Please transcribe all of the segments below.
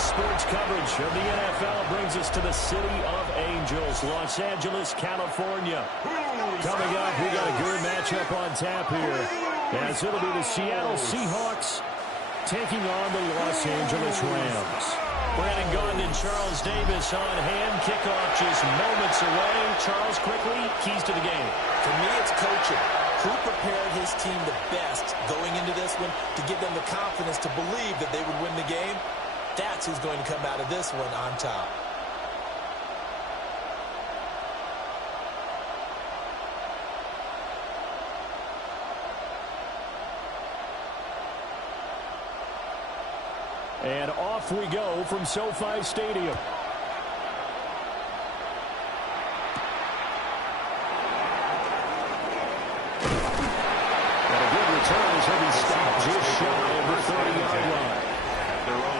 sports coverage of the NFL brings us to the City of Angels, Los Angeles, California. Coming up, we got a good matchup on tap here, as it'll be the Seattle Seahawks taking on the Los Angeles Rams. Brandon Gaudin and Charles Davis on hand. Kickoff just moments away. Charles, quickly, keys to the game. For me, it's coaching. Who prepared his team the best going into this one to give them the confidence to believe that they would win the game? That's who's going to come out of this one on top. And off we go from SoFi Stadium. And a good return as he'll be stopped just shy of the 30-yard line.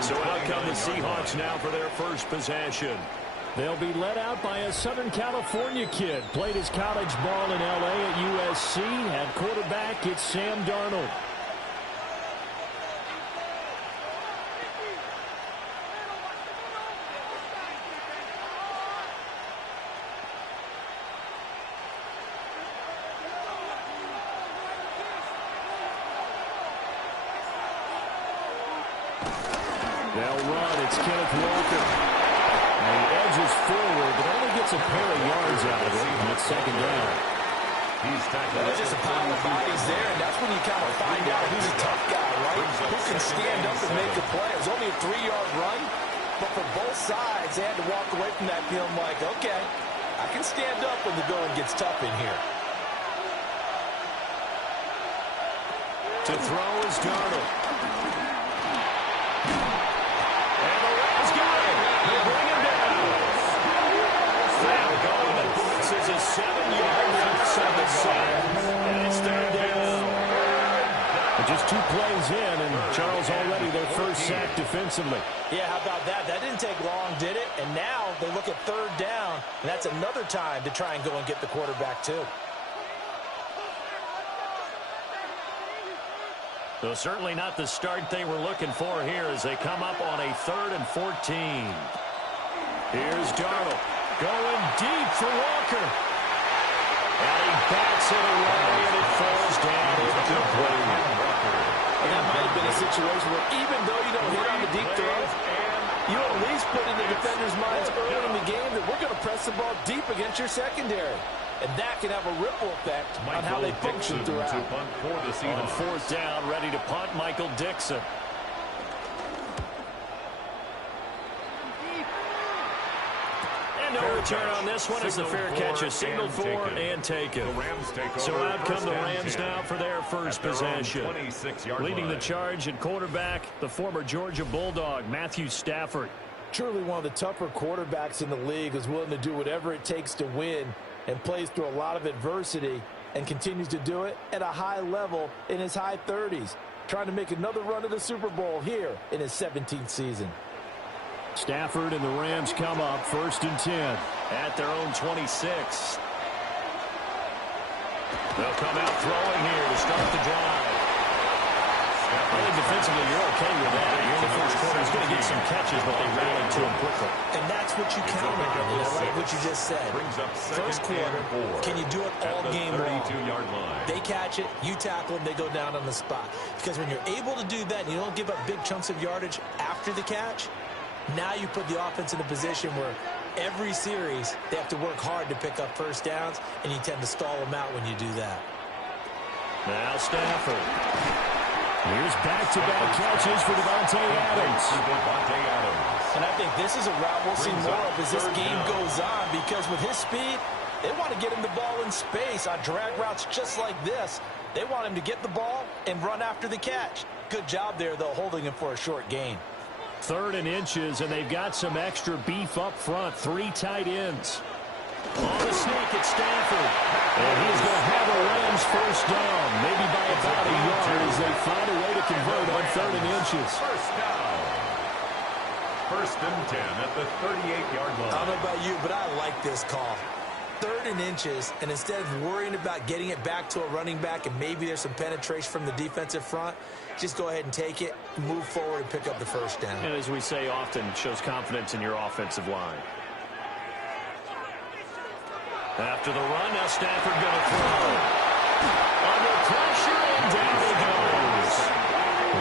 So out come the Seahawks now for their first possession. They'll be led out by a Southern California kid. Played his college ball in L.A. at USC. At quarterback, it's Sam Darnold. They'll run. It's Kenneth Walker. And he edges forward, but only gets a pair of yards out of it. And it's second down. There's just a pile of bodies there, and that's when you kind of find out who's a tough guy, right? Who can stand up and make a play. It was only a 3-yard run, but for both sides, they had to walk away from that feeling like, okay, I can stand up when the going gets tough in here. To throw is Darnold. This is a 7-yard loss on the side, and it's third down. But just 2 plays in, and Charles already their first sack defensively. Yeah, how about that? That didn't take long, did it? And now they look at third down, and that's another time to try and go and get the quarterback too. So certainly not the start they were looking for here as they come up on a 3rd and 14. Here's Darnold. Going deep for Walker. And he backs it away, and it falls down incomplete. And that might have been a situation where even though you don't hit on the deep throw, you at least put in the defender's minds early in the game that we're going to press the ball deep against your secondary. And that can have a ripple effect on how they function throughout. On 4th down, ready to punt, Michael Dixon. No return on this one. It's a fair catch, a signal for and taken. So out come the Rams now for their first possession. Leading the charge at quarterback, the former Georgia Bulldog, Matthew Stafford. Truly one of the tougher quarterbacks in the league, is willing to do whatever it takes to win and plays through a lot of adversity and continues to do it at a high level in his high 30s. Trying to make another run at the Super Bowl here in his 17th season. Stafford and the Rams come up 1st and 10 at their own 26. They'll come out throwing here to start the drive. I think defensively you're okay with that. You're in the first quarter. He's going to get some catches, but they rallied to him quickly. And that's what you count on. And I like what you just said. First quarter, can you do it all game long? They catch it, you tackle them, they go down on the spot. Because when you're able to do that and you don't give up big chunks of yardage after the catch, now you put the offense in a position where every series they have to work hard to pick up first downs, and you tend to stall them out when you do that. Now Stafford. Here's back-to-back catches for Devontae Adams. And I think this is a route we'll see more of as this game goes on, because with his speed, they want to get him the ball in space on drag routes just like this. They want him to get the ball and run after the catch. Good job there, though, holding him for a short gain. 3rd and inches, and they've got some extra beef up front. 3 tight ends. On the sneak at Stafford. And he's going to have a Rams first down, maybe by about a yard, as they find a way to convert on 3rd and inches. First down. 1st and 10 at the 38-yard line. I don't know about you, but I like this call. 3rd and inches, and instead of worrying about getting it back to a running back and maybe there's some penetration from the defensive front, just go ahead and take it, move forward, and pick up the first down. And as we say often, shows confidence in your offensive line. After the run, now Stafford going to throw. Under pressure, and down he goes.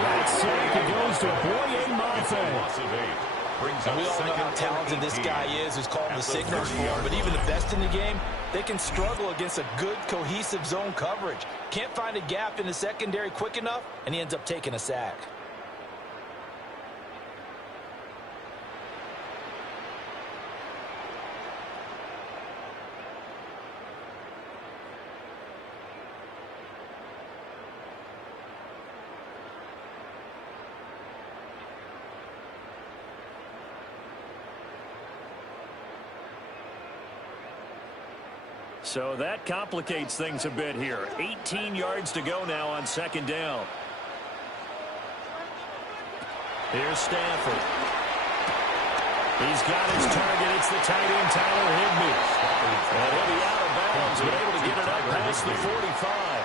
That's sack. It goes to Boye Mafe. And we all know how talented this guy is who's calling the signals for him, but even the best in the game, they can struggle against a good, cohesive zone coverage. Can't find a gap in the secondary quick enough, and he ends up taking a sack. So that complicates things a bit here. 18 yards to go now on 2nd down. Here's Stafford. He's got his target. It's the tight end, Tyler Higbee. And he'll be out of bounds, but able to get it up past the 45.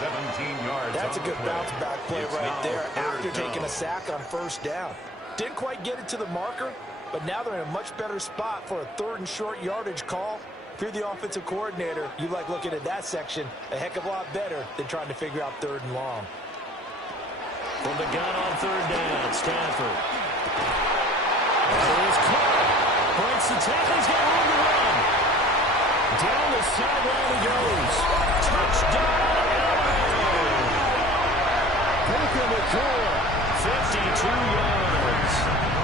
17 yards. That's a good bounce-back play right there after taking a sack on 1st down. Didn't quite get it to the marker, but now they're in a much better spot for a 3rd and short yardage call. If you're the offensive coordinator, you like looking at that section a heck of a lot better than trying to figure out 3rd and long. From the gun on 3rd down, Stafford. That is caught. Breaks the tackle. He's got room to run. Down the sideline he goes. Touchdown, LA. Puka Nacua, 52 yards.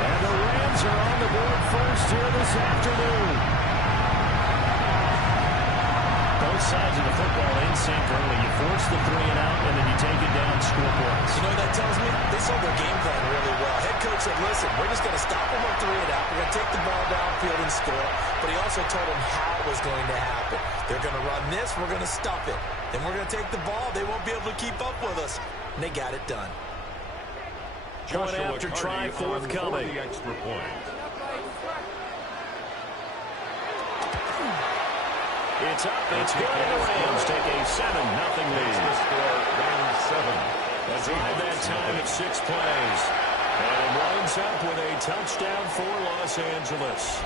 And the Rams are on the board first here this afternoon. Both sides of the football in sync early. You force the 3 and out, and then you take it down, score points. You know what that tells me? They saw their game plan really well. Head coach said, listen, we're just going to stop them on 3 and out. We're going to take the ball downfield and score. But he also told them how it was going to happen. They're going to run this. We're going to stop it. Then we're going to take the ball. They won't be able to keep up with us. And they got it done. Point after try forthcoming. Extra point. It's up. It's good. And the Rams take a 7-0 lead. The score, Rams 7. That's right that time at 6 plays. And winds up with a touchdown for Los Angeles.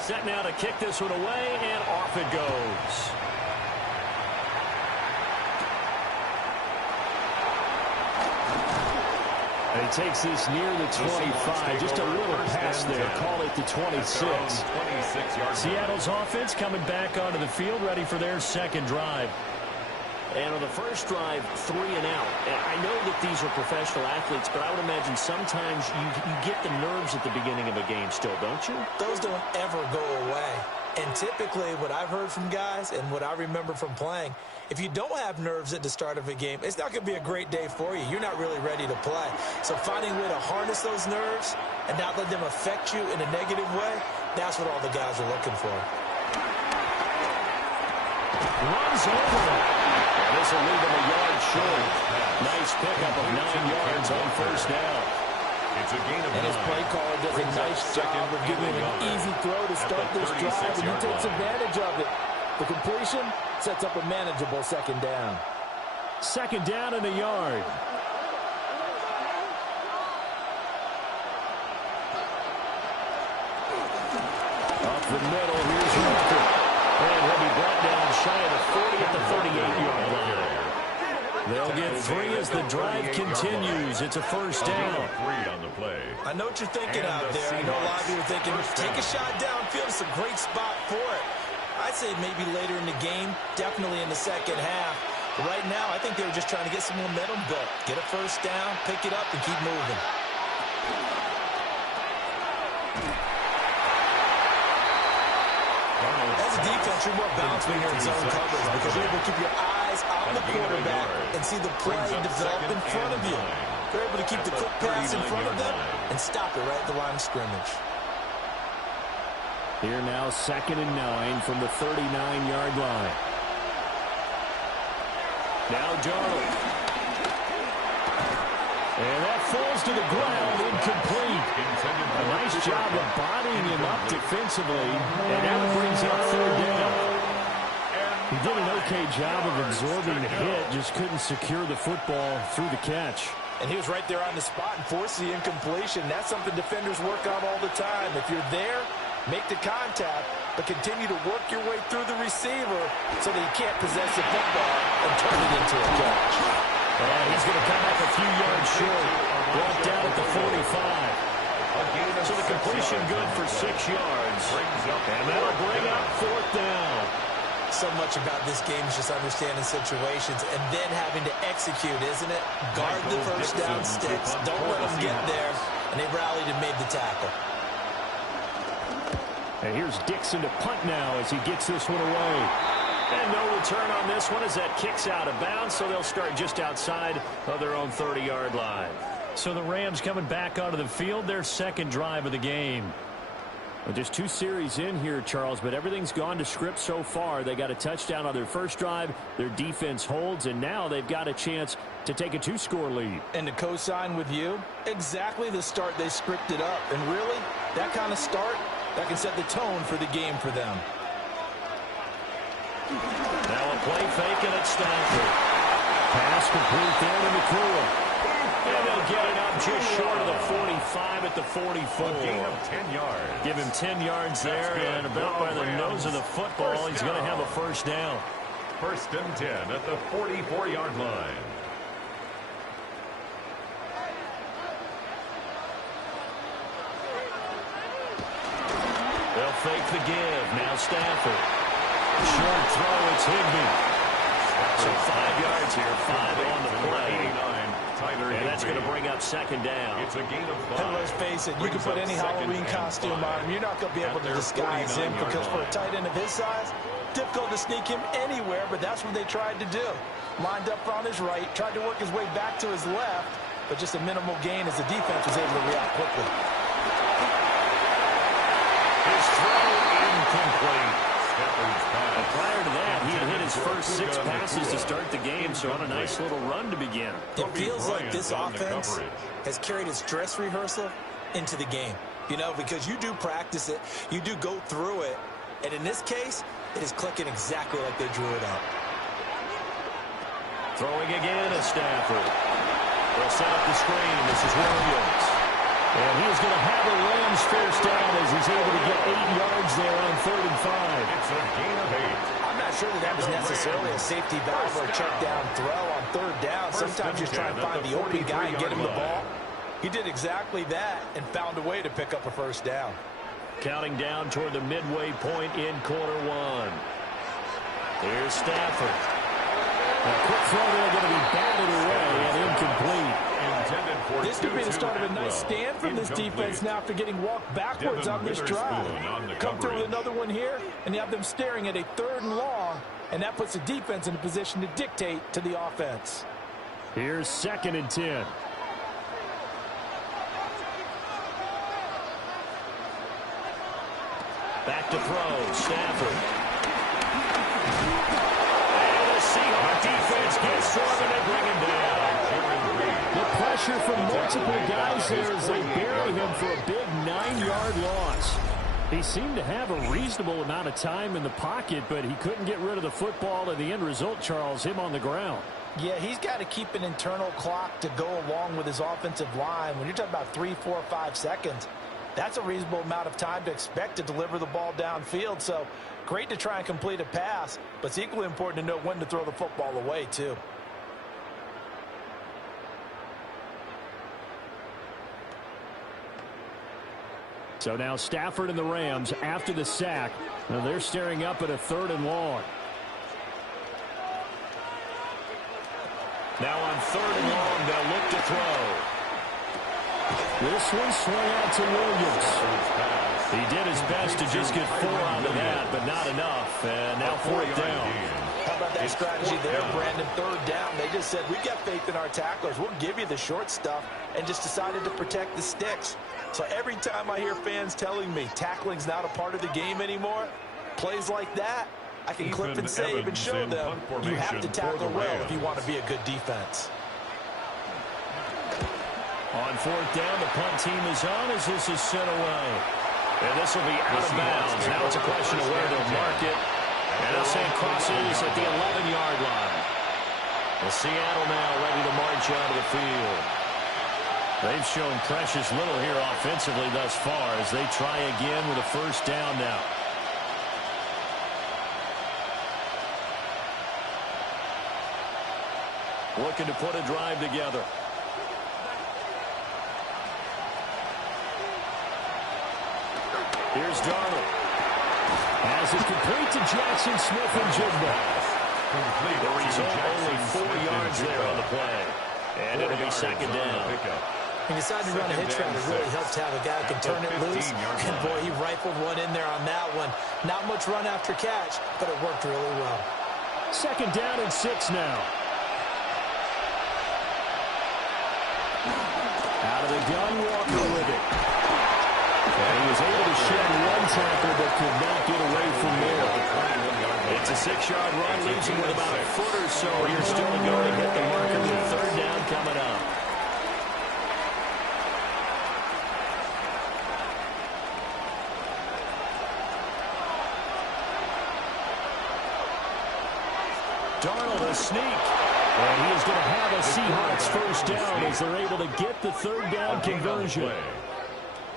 Set now to kick this one away, and off it goes. And he takes this near the 25. Just a little pass there. Call it the 26. Seattle's offense coming back onto the field, ready for their 2nd drive. And on the first drive, 3 and out. I know that these are professional athletes, but I would imagine sometimes you get the nerves at the beginning of a game still, don't you? Those don't ever go away. And typically what I've heard from guys and what I remember from playing, if you don't have nerves at the start of a game, it's not going to be a great day for you. You're not really ready to play. So finding a way to harness those nerves and not let them affect you in a negative way, that's what all the guys are looking for. Runs over. This will leave him a yard short. Nice pickup of 9 yards on 1st down. It's a gain of 9. And his play caller does a nice job of giving him an easy throw to start this drive, and he takes advantage of it. The completion sets up a manageable 2nd down. 2nd down and a yard. Up the middle, here's Walker. And he'll be brought down shy of the 40 at the 38-yard line. They'll get 3 as the drive continues. It's a 1st down. 3 on the play. I know what you're thinking out there. I know a lot of you are thinking, take a shot downfield. It's a great spot for it. I'd say maybe later in the game, definitely in the 2nd half. But right now, I think they were just trying to get some momentum built. Get a 1st down, pick it up, and keep moving. As a defense, you're more balanced when you're in zone coverage because you're able to keep your eyes on the quarterback and see the play develop in front of you. They're able to keep the quick pass in front of them and stop it right at the line of scrimmage. Here now, 2nd and 9 from the 39-yard line. Now Darnold. And that falls to the ground, incomplete. A nice job of bodying him up defensively, and now it brings up 3rd down. He did an okay job of absorbing the hit, just couldn't secure the football through the catch. And he was right there on the spot and forced the incompletion. That's something defenders work on all the time. If you're there, make the contact, but continue to work your way through the receiver so that you can't possess the football and turn it into a catch. And he's going to come up a few yards short, brought down at the 45. So the completion good for 6 yards. And that'll bring up 4th down. So much about this game is just understanding situations and then having to execute, isn't it? Guard the first down sticks. Don't let them get there. And they rallied and made the tackle. And here's Dixon to punt now as he gets this one away. And no return on this one as that kicks out of bounds, so they'll start just outside of their own 30-yard line. So the Rams coming back onto the field, their 2nd drive of the game. Well, just 2 series in here, Charles, but everything's gone to script so far. They got a touchdown on their first drive. Their defense holds, and now they've got a chance to take a 2-score lead. And to co-sign with you, exactly the start they scripted up. And really, that kind of start, that can set the tone for the game for them. Now a play fake and it's Stafford. Pass complete there to McCool. And they'll get it up just short of the 45 at the 44. A gain of 10 yards. Give him 10 yards there, and about by the nose of the football, he's going to have a 1st down. 1st and 10 at the 44-yard line. They'll fake the give. Now Stafford. Short throw, it's Higbee. So 5 yards here, 5 on the play. And that's going to bring up 2nd down. It's a gain of 5. And let's face it, you can put any Halloween costume on him. You're not going to be able to disguise him because for a tight end of his size, difficult to sneak him anywhere, but that's what they tried to do. Lined up on his right, tried to work his way back to his left, but just a minimal gain as the defense was able to react quickly. His throw incomplete. Prior to that, he had hit his first 6 passes to start the game, so on a nice little run to begin. It feels like this offense has carried its dress rehearsal into the game. You know, because you do practice it, you do go through it, and in this case, it is clicking exactly like they drew it up. Throwing again is Stafford. They'll set up the screen. This is Williams. And he's going to have a Rams first down as he's able to get 8 yards there on 3rd and 5. It's a gain of 8. I'm not sure that was necessarily a safety valve or a check down throw on 3rd down. Sometimes you just try and find the open guy and get him the ball. He did exactly that and found a way to pick up a 1st down. Counting down toward the midway point in quarter 1. Here's Stafford. A quick throw there going to be batted away and incomplete. This could be the start of a nice stand from this defense now after getting walked backwards on this drive. Come through with another one here, and you have them staring at a 3rd and long, and that puts the defense in a position to dictate to the offense. Here's 2nd and 10. Back to throw, Stafford. And the Seahawks defense gets to him, and they bring him down. The pressure from multiple guys there as they bury him for a big 9-yard loss. He seemed to have a reasonable amount of time in the pocket, but he couldn't get rid of the football, and the end result, Charles, him on the ground. Yeah, he's got to keep an internal clock to go along with his offensive line. When you're talking about 3, 4, 5 seconds, that's a reasonable amount of time to expect to deliver the ball downfield. So great to try and complete a pass, but it's equally important to know when to throw the football away, too. So now Stafford and the Rams after the sack. Now they're staring up at a 3rd and long. Now on 3rd and long, they'll look to throw. This one swung out to Williams. He did his best to just get 4 out of that, but not enough. And now 4th down. How about that strategy there, Brandon? 3rd down. They just just said, we got faith in our tacklers. We'll give you the short stuff, and just decided to protect the sticks. So every time I hear fans telling me tackling's not a part of the game anymore, plays like that, I can clip and save and show them you have to tackle well if you want to be a good defense. On fourth down, the punt team is on as this is sent away. And this will be out of bounds. Now it's a question of where they'll mark it. And they'll say it crosses at the 11-yard line. Well, Seattle now ready to march out of the field. They've shown precious little here offensively thus far as they try again with a first down now. Looking to put a drive together. Here's Darnold. Has it complete to Jackson Smith and Jigba. The result, only 4 yards there on the play. And it'll be second down. He decided to run a hitch route. It really helps to have a guy who can turn it loose. And, boy, he rifled one in there on that one. Not much run after catch, but it worked really well. Second down and 6 now. Out of the gun, Walker with it. And he was able to shed one tackle but could not get away from there. It's a 6-yard run, leaves him with about a foot or so. You're still going to hit the marker with third down coming up. Darnold, a sneak. And he is going to have a Seahawks first down as they're able to get the third down conversion.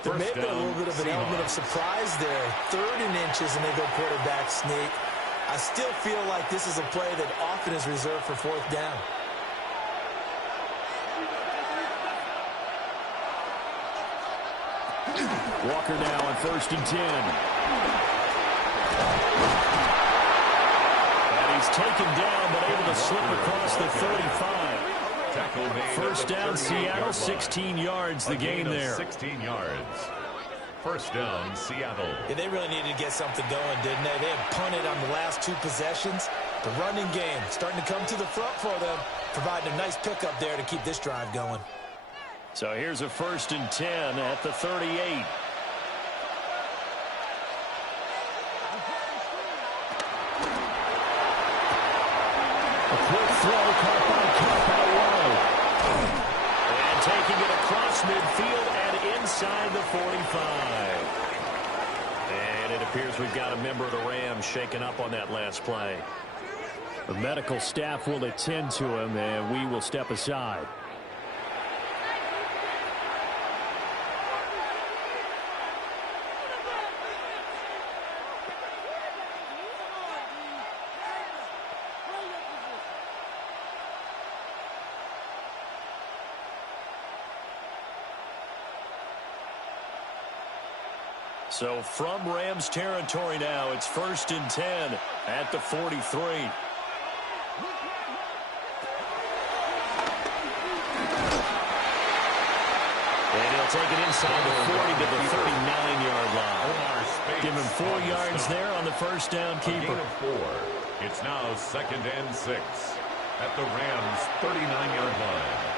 There may have been a little bit of an element of surprise there. 3rd and inches, and they go quarterback sneak. I still feel like this is a play that often is reserved for 4th down. Walker now on 1st and 10. And he's taken down, but able to slip across the 35. First down, Seattle, 16 yards, the gain there. 16 yards. First down, Seattle. Yeah, they really needed to get something going, didn't they? They had punted on the last 2 possessions. The running game starting to come to the front for them, providing a nice pickup there to keep this drive going. So here's a 1st and 10 at the 38. A quick throw, caught by Cup out wide. And taking it across midfield and inside the 45. And it appears we've got a member of the Rams shaken up on that last play. The medical staff will attend to him, and we will step aside. So from Rams territory now, it's 1st and 10 at the 43. And he'll take it inside the 40 to the 39-yard line. Give him 4 yards there on the first down keeper. 4. It's now 2nd and 6 at the Rams' 39-yard line.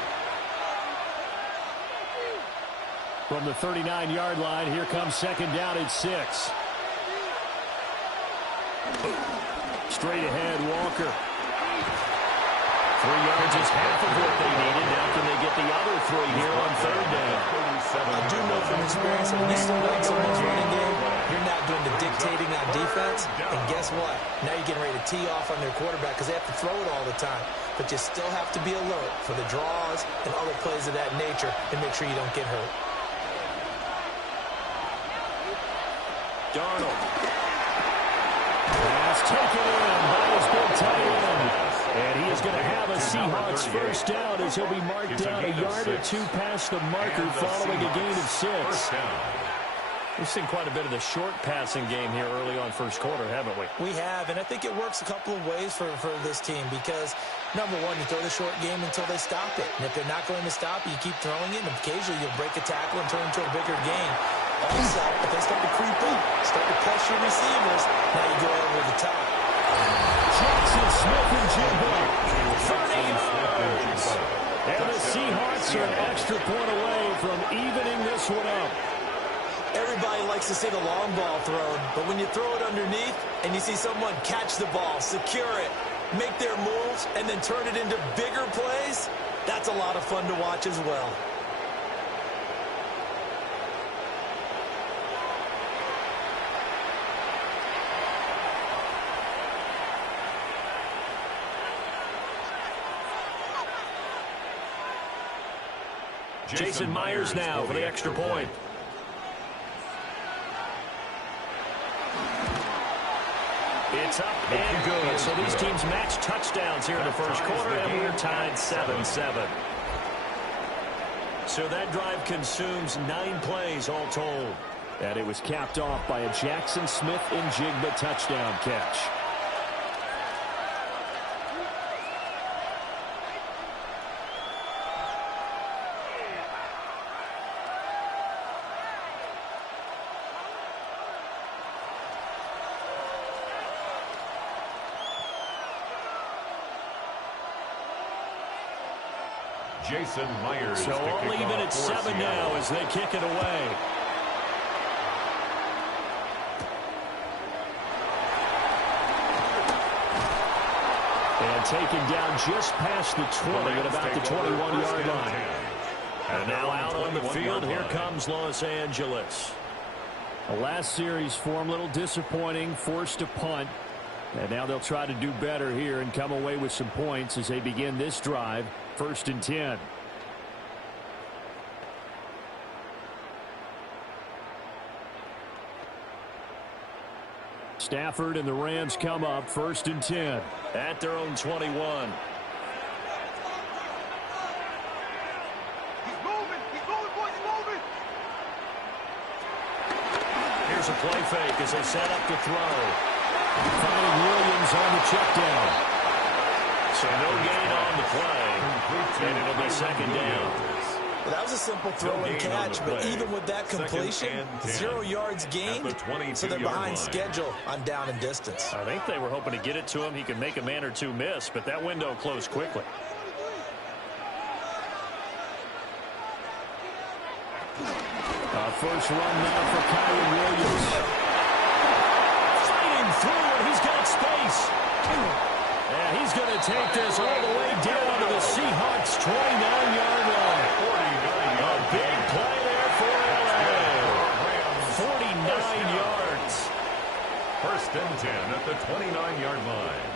From the 39-yard line, here comes 2nd down at 6. Straight ahead, Walker. 3 yards is half of what they needed. Now can they get the other 3 here on 3rd down? I do know from experience that when you slow down someone's running game, you're not doing the dictating on defense. And guess what? Now you're getting ready to tee off on their quarterback because they have to throw it all the time. But you still have to be alert for the draws and other plays of that nature and make sure you don't get hurt. Darnold. Pass taken in by his big tight end. And he is going to have a Seahawks first down as he'll be marked down a yard or 2 past the marker following a gain of 6. We've seen quite a bit of the short passing game here early on first quarter, haven't we? We have, and I think it works a couple of ways for this team because, number one, you throw the short game until they stop it. And if they're not going to stop it, you keep throwing it, and occasionally you'll break a tackle and turn it into a bigger gain. Also, if they start to creep up, start to press your receivers, now you go over the top. Jackson Smith and Jigba. 30. Giants are an extra point away from evening this one up. Everybody likes to see the long ball thrown, but when you throw it underneath and you see someone catch the ball, secure it, make their moves, and then turn it into bigger plays, that's a lot of fun to watch as well. Jason Myers now for the extra point. It's up and good. So these teams match touchdowns here in the first quarter, and we're tied 7-7. So that drive consumes 9 plays all told. And it was capped off by a Jackson Smith-Njigba touchdown catch. Jason Myers. So only even at 7 now as they kick it away. And taken down just past the 20 at about the 21-yard line. And now out on the field, here comes Los Angeles. The last series form a little disappointing, forced a punt. And now they'll try to do better here and come away with some points as they begin this drive. 1st and 10. Stafford and the Rams come up 1st and 10 at their own 21. He's moving, boys, he's moving. Here's a play fake as they set up to throw. Finding Williams on the check down. So no gain on the play, and it'll be 2nd down. Well, that was a simple throw and catch, but even with that completion, 0 yards gained, so they're behind schedule on down and distance. I think they were hoping to get it to him. He could make a man or two miss, but that window closed quickly. First run now for Kyron Williams. Fighting through, and he's got space. And he's going to take this all the way down to the Seahawks' 29-yard line. 49 yards. A big play there for LA. 49 yards. 1st and 10 at the 29-yard line.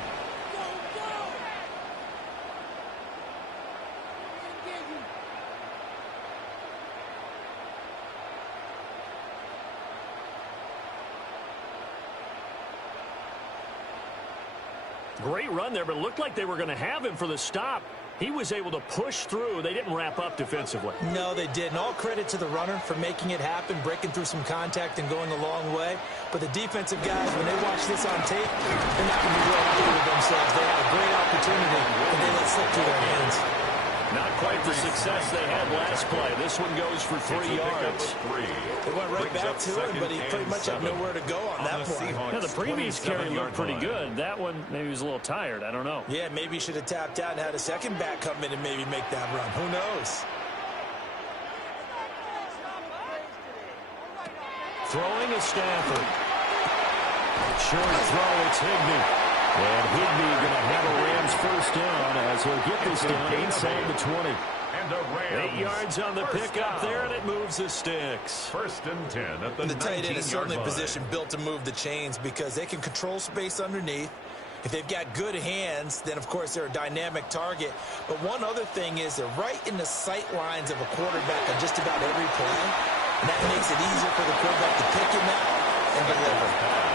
Great run there, but it looked like they were going to have him for the stop. He was able to push through. They didn't wrap up defensively. No, they didn't. All credit to the runner for making it happen, breaking through some contact and going a long way. But the defensive guys, when they watch this on tape, they're not going to be real happy with themselves. They had a great opportunity, and they let slip through their hands. Not quite the success they had last play. This one goes for 3 yards. They went right back to him, but he pretty much had nowhere to go on that play. Yeah, the previous carry looked pretty good. That one, maybe he was a little tired. I don't know. Yeah, maybe he should have tapped out and had a second back come in and maybe make that run. Who knows? Throwing is Stafford. Short throw, it's Higbee. And Higbee going to have a Rams first down as he'll get this down inside the 20. And the Rams 8 yards on the pickup there, and it moves the sticks. 1st and 10 at the 19-yard line. The tight end is certainly a position built to move the chains because they can control space underneath. If they've got good hands, then, of course, they're a dynamic target. But one other thing is they're right in the sight lines of a quarterback on just about every play. And that makes it easier for the quarterback to pick him out and deliver.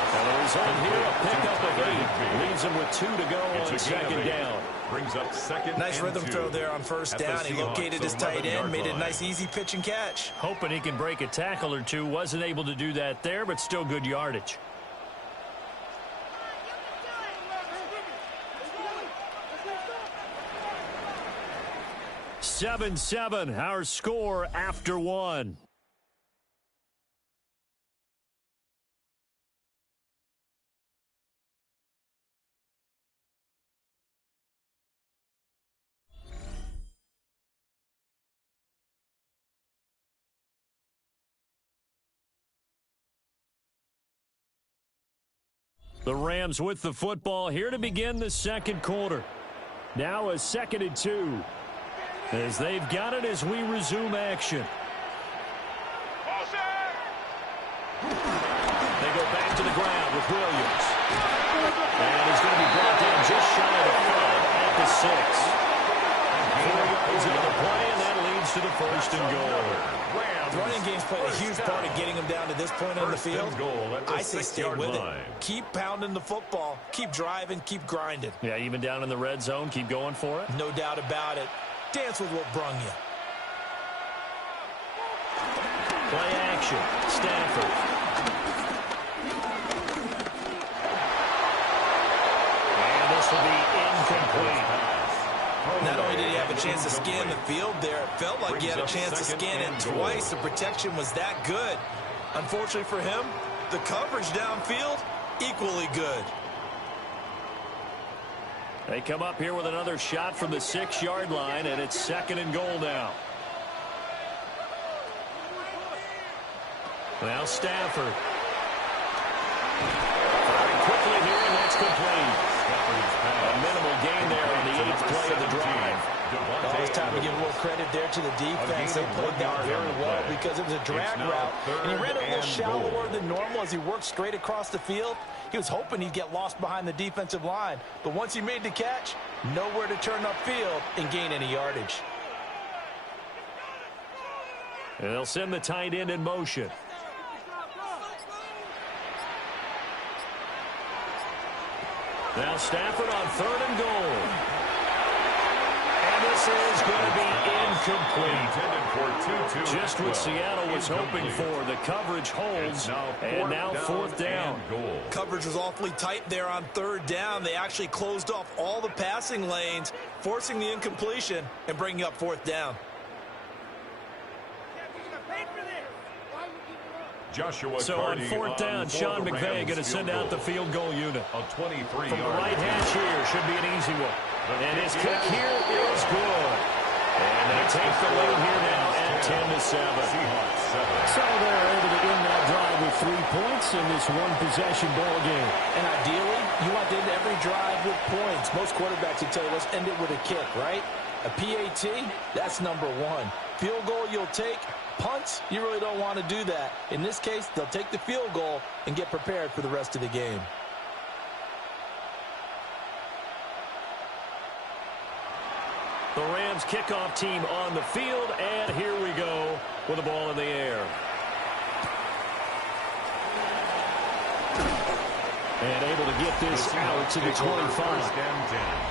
And the result here, a pickup of 8. Leaves him with 2 to go on 2nd down. Brings up 2nd Nice rhythm 2. throw there on 1st down. He located his tight end, made it a nice easy pitch and catch. Hoping he can break a tackle or two. Wasn't able to do that there, but still good yardage. Seven, our score after 1. The Rams with the football here to begin the second quarter. Now a 2nd and 2. As they've got it as we resume action. They go back to the ground with Williams. And he's going to be brought down just shy of the 5 at the 6. 4 yards on the play, and that leads to the 1st and goal. The running game's played a huge part of getting him down to this point on the field. I say stay with it. Keep pounding the football. Keep driving. Keep grinding. Yeah, even down in the red zone, keep going for it. No doubt about it. Dance with what brung you. Play action. Stafford. And this will be incomplete. Not only did he have a chance to scan the field there, it felt like he had a chance to scan it twice. The protection was that good. Unfortunately for him, the coverage downfield, equally good. They come up here with another shot from the 6-yard line, and it's 2nd and goal now. Now Stafford. Firing quickly here, and that's complete. A minimal gain there on the 8th play of the drive. Oh, it's time to give a little credit there to the defense. They played that very well because it was a drag route, and he ran a little shallower than normal as he worked straight across the field. He was hoping he'd get lost behind the defensive line, but once he made the catch, nowhere to turn upfield and gain any yardage. And they'll send the tight end in motion. Now Stafford on 3rd and goal. And this is going to be incomplete. Just what Seattle was hoping for. The coverage holds, and now 4th down. Coverage was awfully tight there on 3rd down. They actually closed off all the passing lanes, forcing the incompletion and bringing up 4th down. So on 4th down, Sean McVay going to send out the field goal unit. From the right hash here, should be an easy one. And his kick here is good. And they take the lead here now at 10-7. So they're able to end that drive with 3 points in this one-possession ball game. And ideally, you want to end every drive with points. Most quarterbacks would tell you, let's end it with a kick, right? A PAT, that's number 1. Field goal you'll take. Punts, you really don't want to do that. In this case, they'll take the field goal and get prepared for the rest of the game. The Rams kickoff team on the field, and here we go with the ball in the air. And able to get this out to the 25.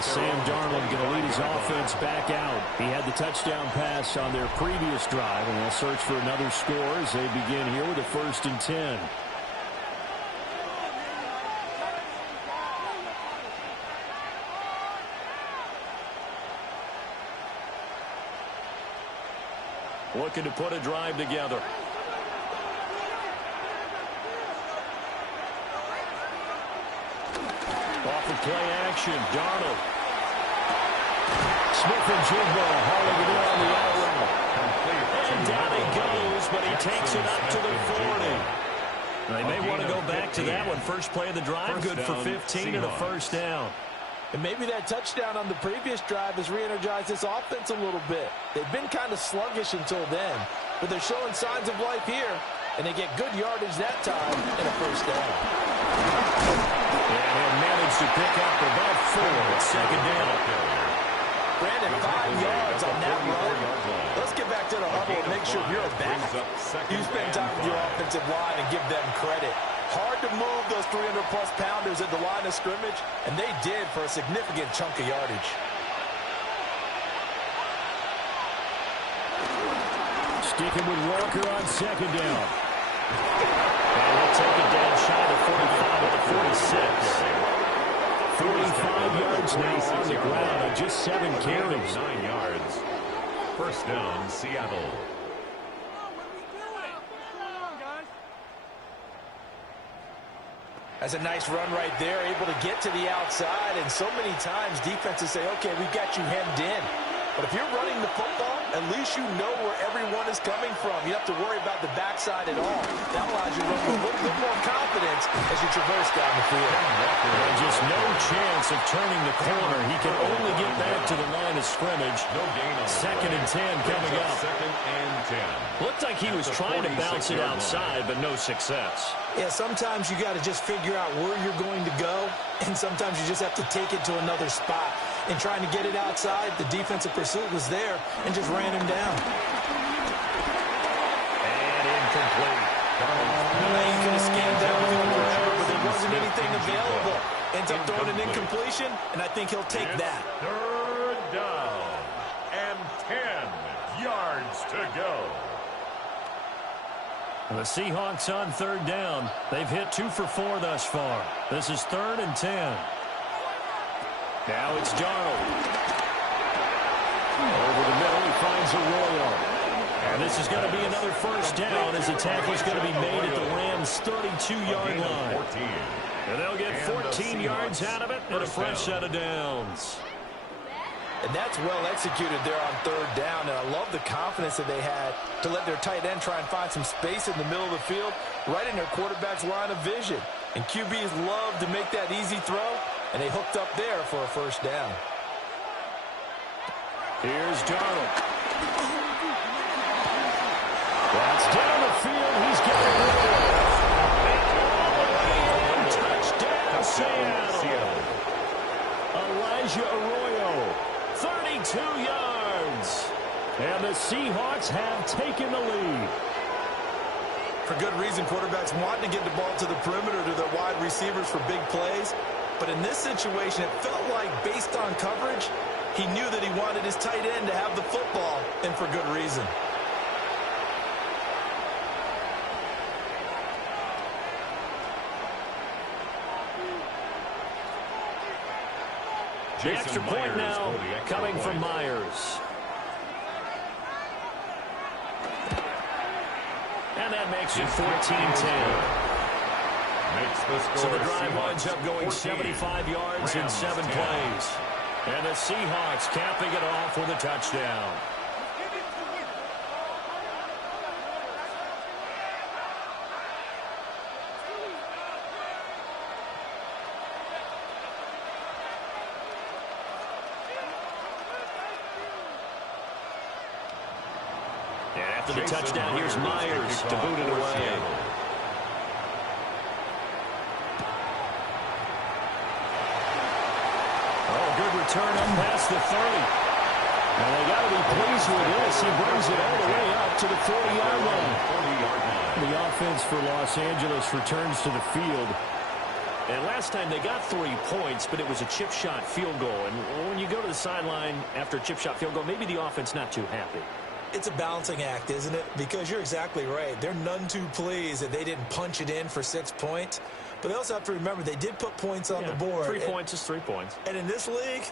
Sam Darnold going to lead his offense back out. He had the touchdown pass on their previous drive, and they'll search for another score as they begin here with a 1st and 10. Looking to put a drive together. Off of play action, Darnold. Smith-Njigba hauling it in on the outrun. And down he goes, but he takes it up to the 40. They may want to go back to that one. First play of the drive, good for 15 and a 1st down. And maybe that touchdown on the previous drive has re-energized this offense a little bit. They've been kind of sluggish until then, but they're showing signs of life here, and they get good yardage that time and a 1st down. And he'll manage to pick up about 4 at 2nd down. Brandon, 5 yards on that run. Let's get back to the huddle and make sure you're back. You spend time with your offensive line and give them credit. Hard to move those 300-plus pounders at the line of scrimmage, and they did for a significant chunk of yardage. Sticking with Walker on 2nd down. And he'll take it down shy of 45 at the 46. 45 yards now on the ground on just 7 carries. 9 yards. 1st down, Seattle. That's a nice run right there, able to get to the outside, and so many times defenses say, okay, we've got you hemmed in. But if you're running the football, at least you know where everyone is coming from. You don't have to worry about the backside at all. That allows you to run with a little bit more confidence as you traverse down the field. And just no chance of turning the corner. He can only get back to the line of scrimmage. No gain on Second and 10 coming up. Second and 10. Looked like he was trying to bounce it outside, but no success. Yeah, sometimes you got to just figure out where you're going to go, and sometimes you just have to take it to another spot. And trying to get it outside, the defensive pursuit was there and just ran him down. And incomplete. He could have scanned down the field forever, but there wasn't anything available. Ends up throwing an incompletion, and I think he'll take that. Third down and 10 yards to go. The Seahawks on third down. They've hit 2 for 4 thus far. This is 3rd and 10. Now it's Darnold. Over the middle, he finds Arroyo. And this is going to be another first down as the tackle is going to be made at the Rams' 32-yard line. And they'll get 14 yards out of it and a fresh set of downs. And that's well executed there on third down. And I love the confidence that they had to let their tight end try and find some space in the middle of the field, right in their quarterback's line of vision. And QBs love to make that easy throw, and they hooked up there for a first down. Here's Darnold. That's down the field. He's getting rid of it. Touchdown, Seattle. Elijah Arroyo, 32 yards. And the Seahawks have taken the lead. For good reason, quarterbacks want to get the ball to the perimeter to their wide receivers for big plays. But in this situation, it felt like, based on coverage, he knew that he wanted his tight end to have the football, and for good reason. The extra point now coming from Myers. And that makes it 14-10. So the drive winds up going 75 yards in 7 plays. And the Seahawks capping it off with a touchdown. And after the touchdown, here's Myers to boot it away. Return up past the 30. And they got to be pleased with this. He brings it all the way up to the 40-yard line. The offense for Los Angeles returns to the field. And last time they got 3 points, but it was a chip shot field goal. And when you go to the sideline after a chip shot field goal, maybe the offense not too happy. It's a balancing act, isn't it? Because you're exactly right. They're none too pleased that they didn't punch it in for 6 points. But they also have to remember they did put points on the board. 3 points is 3 points. And in this league,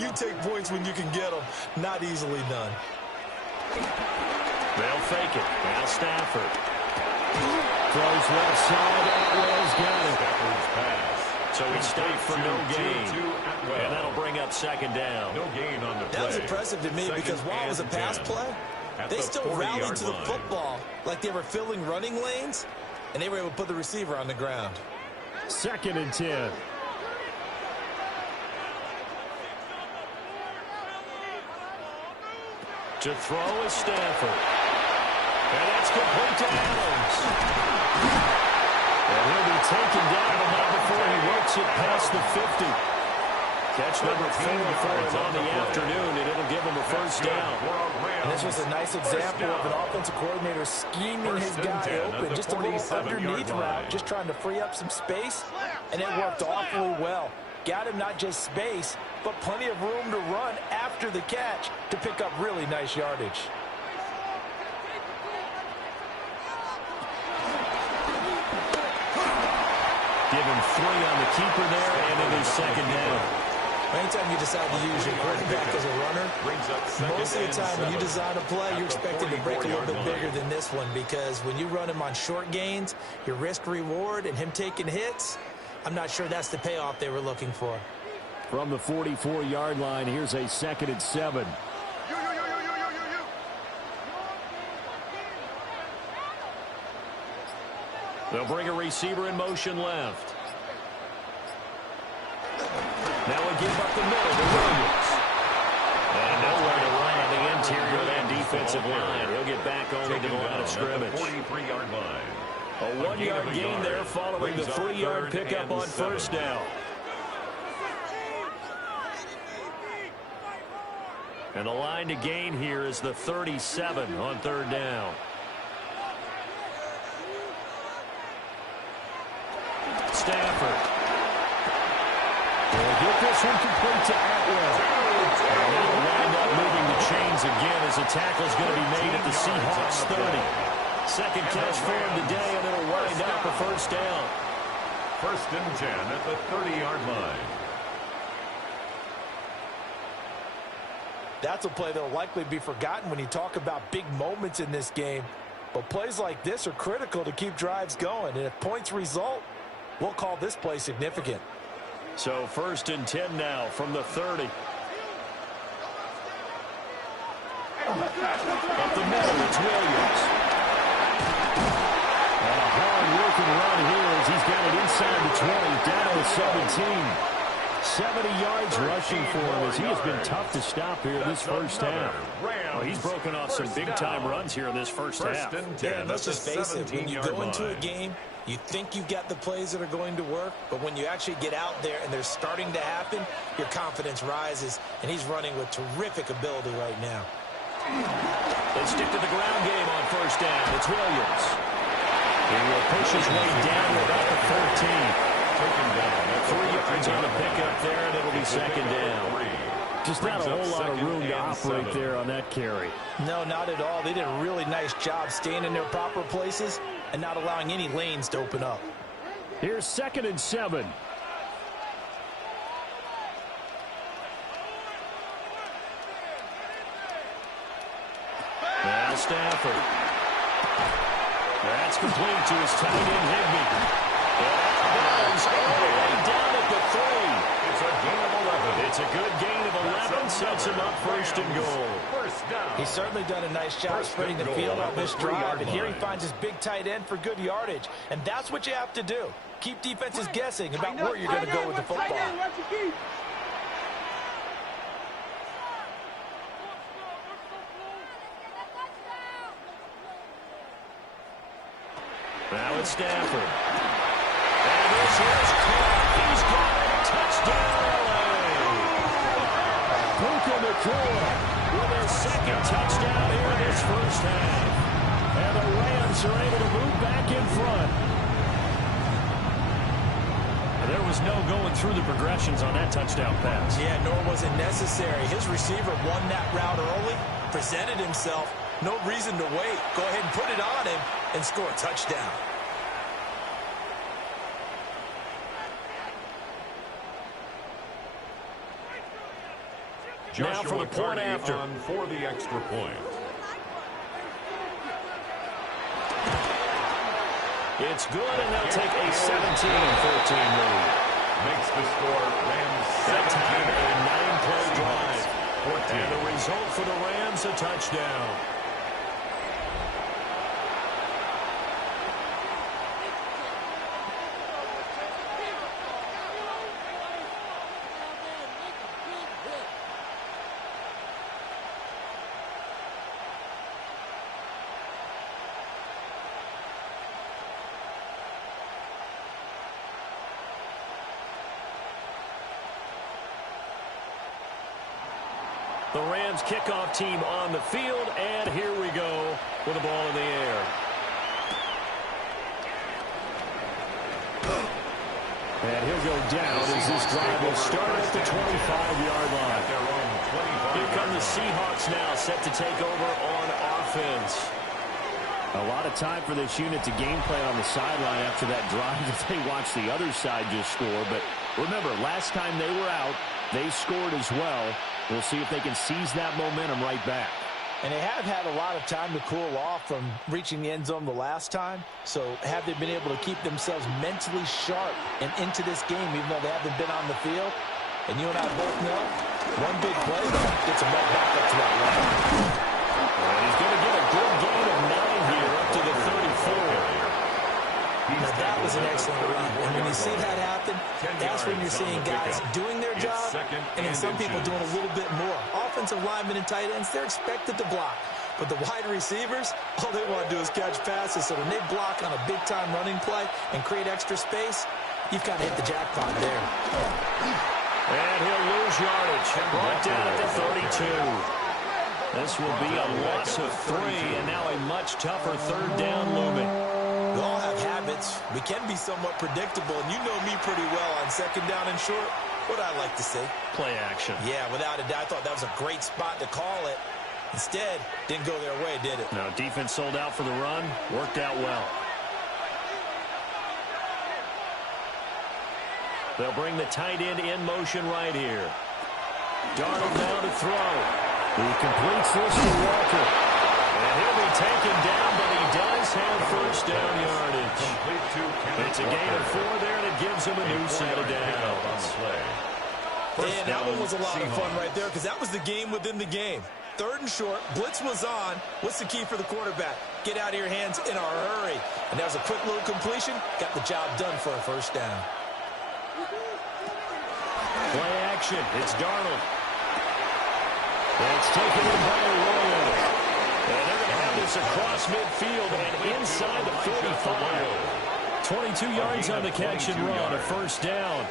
you take points when you can get them. Not easily done. They'll fake it. Now Stafford. Throws left side. Atwell's got it. So he stopped for no gain. And that'll bring up second down. No gain on the play. That was impressive to me because while it was a pass play, they still rallied to the football like they were filling running lanes, and they were able to put the receiver on the ground. 2nd and 10. To throw is Stafford. And that's complete to Adams. And he'll be taken down, but not before he works it past the 50. Catch number 4 for him on the afternoon, and it'll give him a first down. And this was a nice example of an offensive coordinator scheming his guy open. Just a little underneath route, just trying to free up some space, and it worked awfully well. Got him not just space, but plenty of room to run after the catch to pick up really nice yardage. Give him 3 on the keeper there, and it is second down. Anytime you decide to use your quarterback as a runner, most of the time when you design a play, you're expected to break a little bit bigger than this one, because when you run him on short gains, your risk-reward and him taking hits, I'm not sure that's the payoff they were looking for. From the 44-yard line, here's a 2nd and 7. They'll bring a receiver in motion left. Now we give up the middle to Williams. And nowhere to run on the interior of that defensive line. He'll get back only to the line of scrimmage. 43-yard line. A 1-yard gain there following the 3-yard pickup on first down. And the line to gain here is the 37 on third down. Stafford. Will get this one complete to Atwell. And that'll wind up moving the chains again as the tackle's going to be made at the Seahawks 30. Second catch for him today, and it'll wind up a first down. First and 10 at the 30-yard line. That's a play that will likely be forgotten when you talk about big moments in this game. But plays like this are critical to keep drives going. And if points result, we'll call this play significant. So first and 10 now from the 30. Up the middle, it's Williams. And a hard-working run here as he's got it inside the 20, down to the 17. 70 yards rushing for him as he has been tough to stop here this first half. Well, he's broken off some big-time runs here in this first half. Yeah, let's just face it. When you go into a game, you think you've got the plays that are going to work, but when you actually get out there and they're starting to happen, your confidence rises, and he's running with terrific ability right now. They stick to the ground game on first down. It's Williams. He will push his way down to about the 13. Taken down. 3 yards on the pickup there, and it'll be second down. Just not a whole lot of room to operate there on that carry. No, not at all. They did a really nice job staying in their proper places and not allowing any lanes to open up. Here's 2nd and 7. Now Stafford. That's complete to his tight end, Higbee. All the way down at the 3. It's a gain of 11. It's a good gain of 11. Sets him up first and goal. First down. He's certainly done a nice job spreading the field on this drive, and here he finds his big tight end for good yardage. And that's what you have to do. Keep defenses guessing about where you're going to go with the football. Now it's Stafford. And this is caught. He's got a touchdown, LA. Puka Nacua with his second touchdown here in this first half. And the Rams are able to move back in front. There was no going through the progressions on that touchdown pass. Yeah, nor was it necessary. His receiver won that route early, presented himself. No reason to wait. Go ahead and put it on him and score a touchdown. Now for the point after. For the extra point. It's good, and they'll take a 17-14 lead. Makes the score Rams 17. That time a 9-play drive. 14. And the result for the Rams, a touchdown. The Rams kickoff team on the field, and here we go with the ball in the air. And he'll go down as this drive will start at the 25-yard line. Here come the Seahawks now set to take over on offense. A lot of time for this unit to game plan on the sideline after that drive that they watched the other side just score. But remember, last time they were out, they scored as well. We'll see if they can seize that momentum right back. And they have had a lot of time to cool off from reaching the end zone the last time. So have they been able to keep themselves mentally sharp and into this game, even though they haven't been on the field? And you and I both know, one big play gets them right back up to that line. And he's going to get a good gain of 9 here up to the 34. Now you see that happen, that's when you're seeing guys doing their job, and then some people doing a little bit more. Offensive linemen and tight ends, they're expected to block. But the wide receivers, all they want to do is catch passes. So when they block on a big-time running play and create extra space, you've got to hit the jackpot there. And he'll lose yardage. Brought down at the 32. This will be a loss of 3, and now a much tougher third down looming. We all have habits. We can be somewhat predictable, and you know me pretty well on second down and short. What I like to see? Play action. Yeah, without a doubt. I thought that was a great spot to call it. Instead, didn't go their way, did it? No, defense sold out for the run. Worked out well. They'll bring the tight end in motion right here. Darnold now to throw. He completes this to Walker. And he'll be taken down, but he does have first down yardage. It's a gain of 4 there, and it gives him a new set of downs. And that one was a lot of fun right there because that was the game within the game. Third and short, blitz was on. What's the key for the quarterback? Get out of your hands in a hurry. And that was a quick little completion. Got the job done for a first down. Play action. It's Darnold. It's taken in by Arroyo. And they're going to have this across midfield and inside the 45. 22 yards on the catch and run, a first down.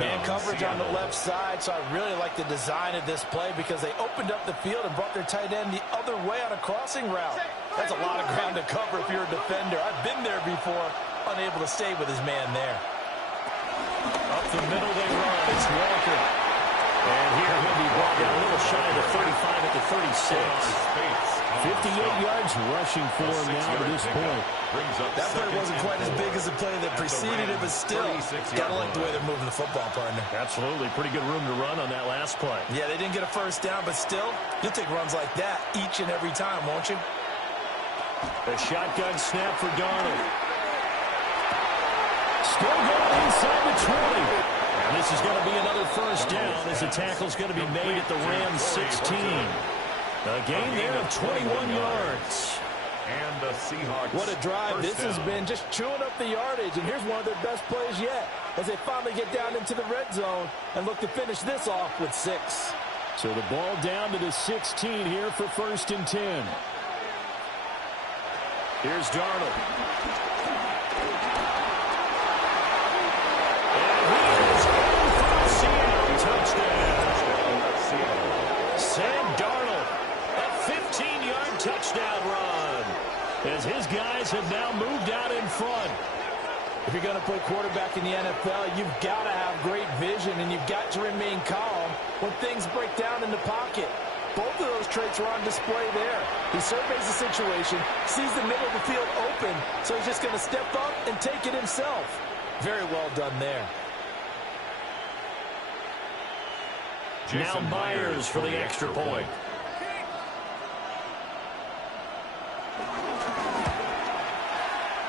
Man coverage on the left side, so I really like the design of this play because they opened up the field and brought their tight end the other way on a crossing route. That's a lot of ground to cover if you're a defender. I've been there before, unable to stay with his man there. Up the middle they run. It's Walker. And here he'll be brought down a little shy of the 35 at the 36. 58 yards rushing for him now to this point. That play wasn't quite as big as the play that preceded it, but still, gotta like the way they're moving the football, partner. Absolutely. Pretty good room to run on that last play. Yeah, they didn't get a first down, but still, you'll take runs like that each and every time, won't you? A shotgun snap for Darnold. Still going inside the 20. And this is going to be another first down as the tackle's going to be made at the Rams 16. A gain there of 21 yards. And the Seahawks. What a drive. This has been just chewing up the yardage, and here's one of their best plays yet as they finally get down into the red zone and look to finish this off with 6. So the ball down to the 16 here for 1st and 10. Here's Darnold. And he is in for a Seattle touchdown. Sam Darnold, a 15-yard touchdown run, as his guys have now moved out in front. If you're going to play quarterback in the NFL, you've got to have great vision, and you've got to remain calm when things break down in the pocket. Both of those traits are on display there. He surveys the situation, sees the middle of the field open, so he's just going to step up and take it himself. Very well done there. Now Myers for the extra point.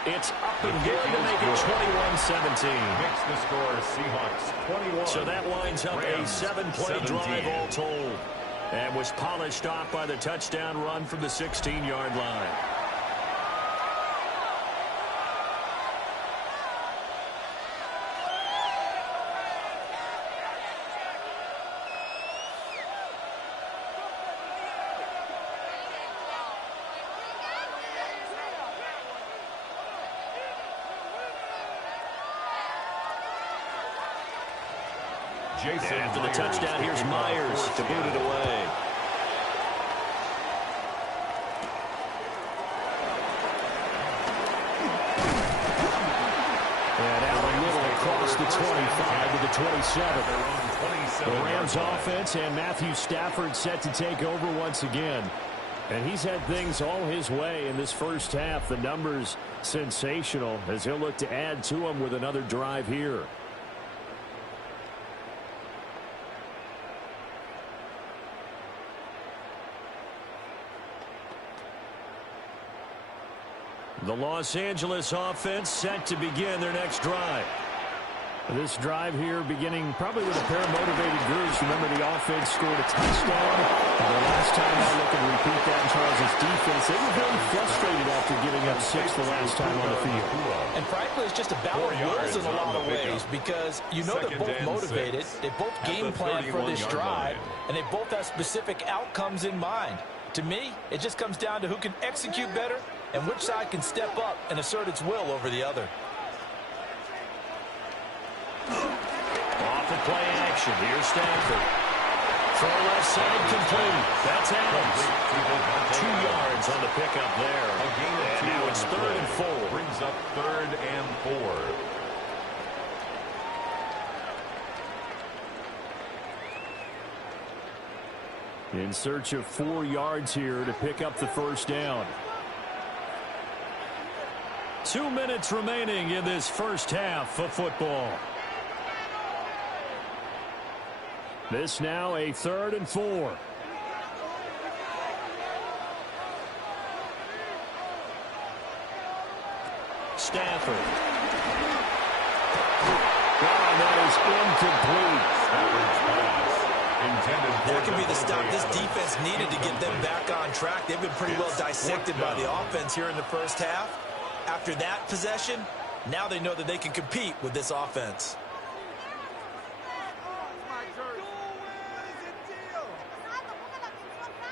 It's up and good to make it 21-17. Makes the score Seahawks 21. So that winds up a 7-play drive all told, and was polished off by the touchdown run from the 16-yard line. Jason And after the touchdown, here's Myers to boot it away. And Allen Little across the 25 to the 27. The Rams offense and Matthew Stafford set to take over once again. And he's had things all his way in this first half. The numbers sensational as he'll look to add to them with another drive here. The Los Angeles offense set to begin their next drive. This drive here beginning probably with a pair of motivated groups. Remember, the offense scored a touchdown in their last timeout looking to repeat that in Charles' defense. They were very frustrated after giving up 6 the last time on the field. And frankly, it's just a battle of wills in a lot of ways because you know they're both motivated. They both game plan for this drive, and they both have specific outcomes in mind. To me, it just comes down to who can execute better and which side can step up and assert its will over the other. Off of play action. Here's Stafford. Throw left side complete. That's Adams. 2 yards on the pickup there. And now it's 3rd and 4. Brings up 3rd and 4. In search of 4 yards here to pick up the first down. 2 minutes remaining in this first half of football. This now a 3rd and 4. Stafford. Oh, that is incomplete. Stafford's pass. That could be the stop this defense needed to get them back on track. They've been pretty well dissected by the offense here in the first half. After that possession, now they know that they can compete with this offense.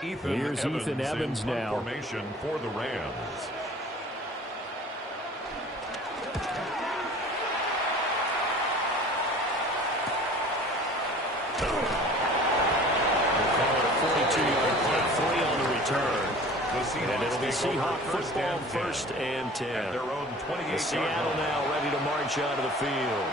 Here's Ethan Evans now. Formation for the Rams. And it'll be Seahawk football, 1st and 10. Their own 28. Seattle now ready to march out of the field.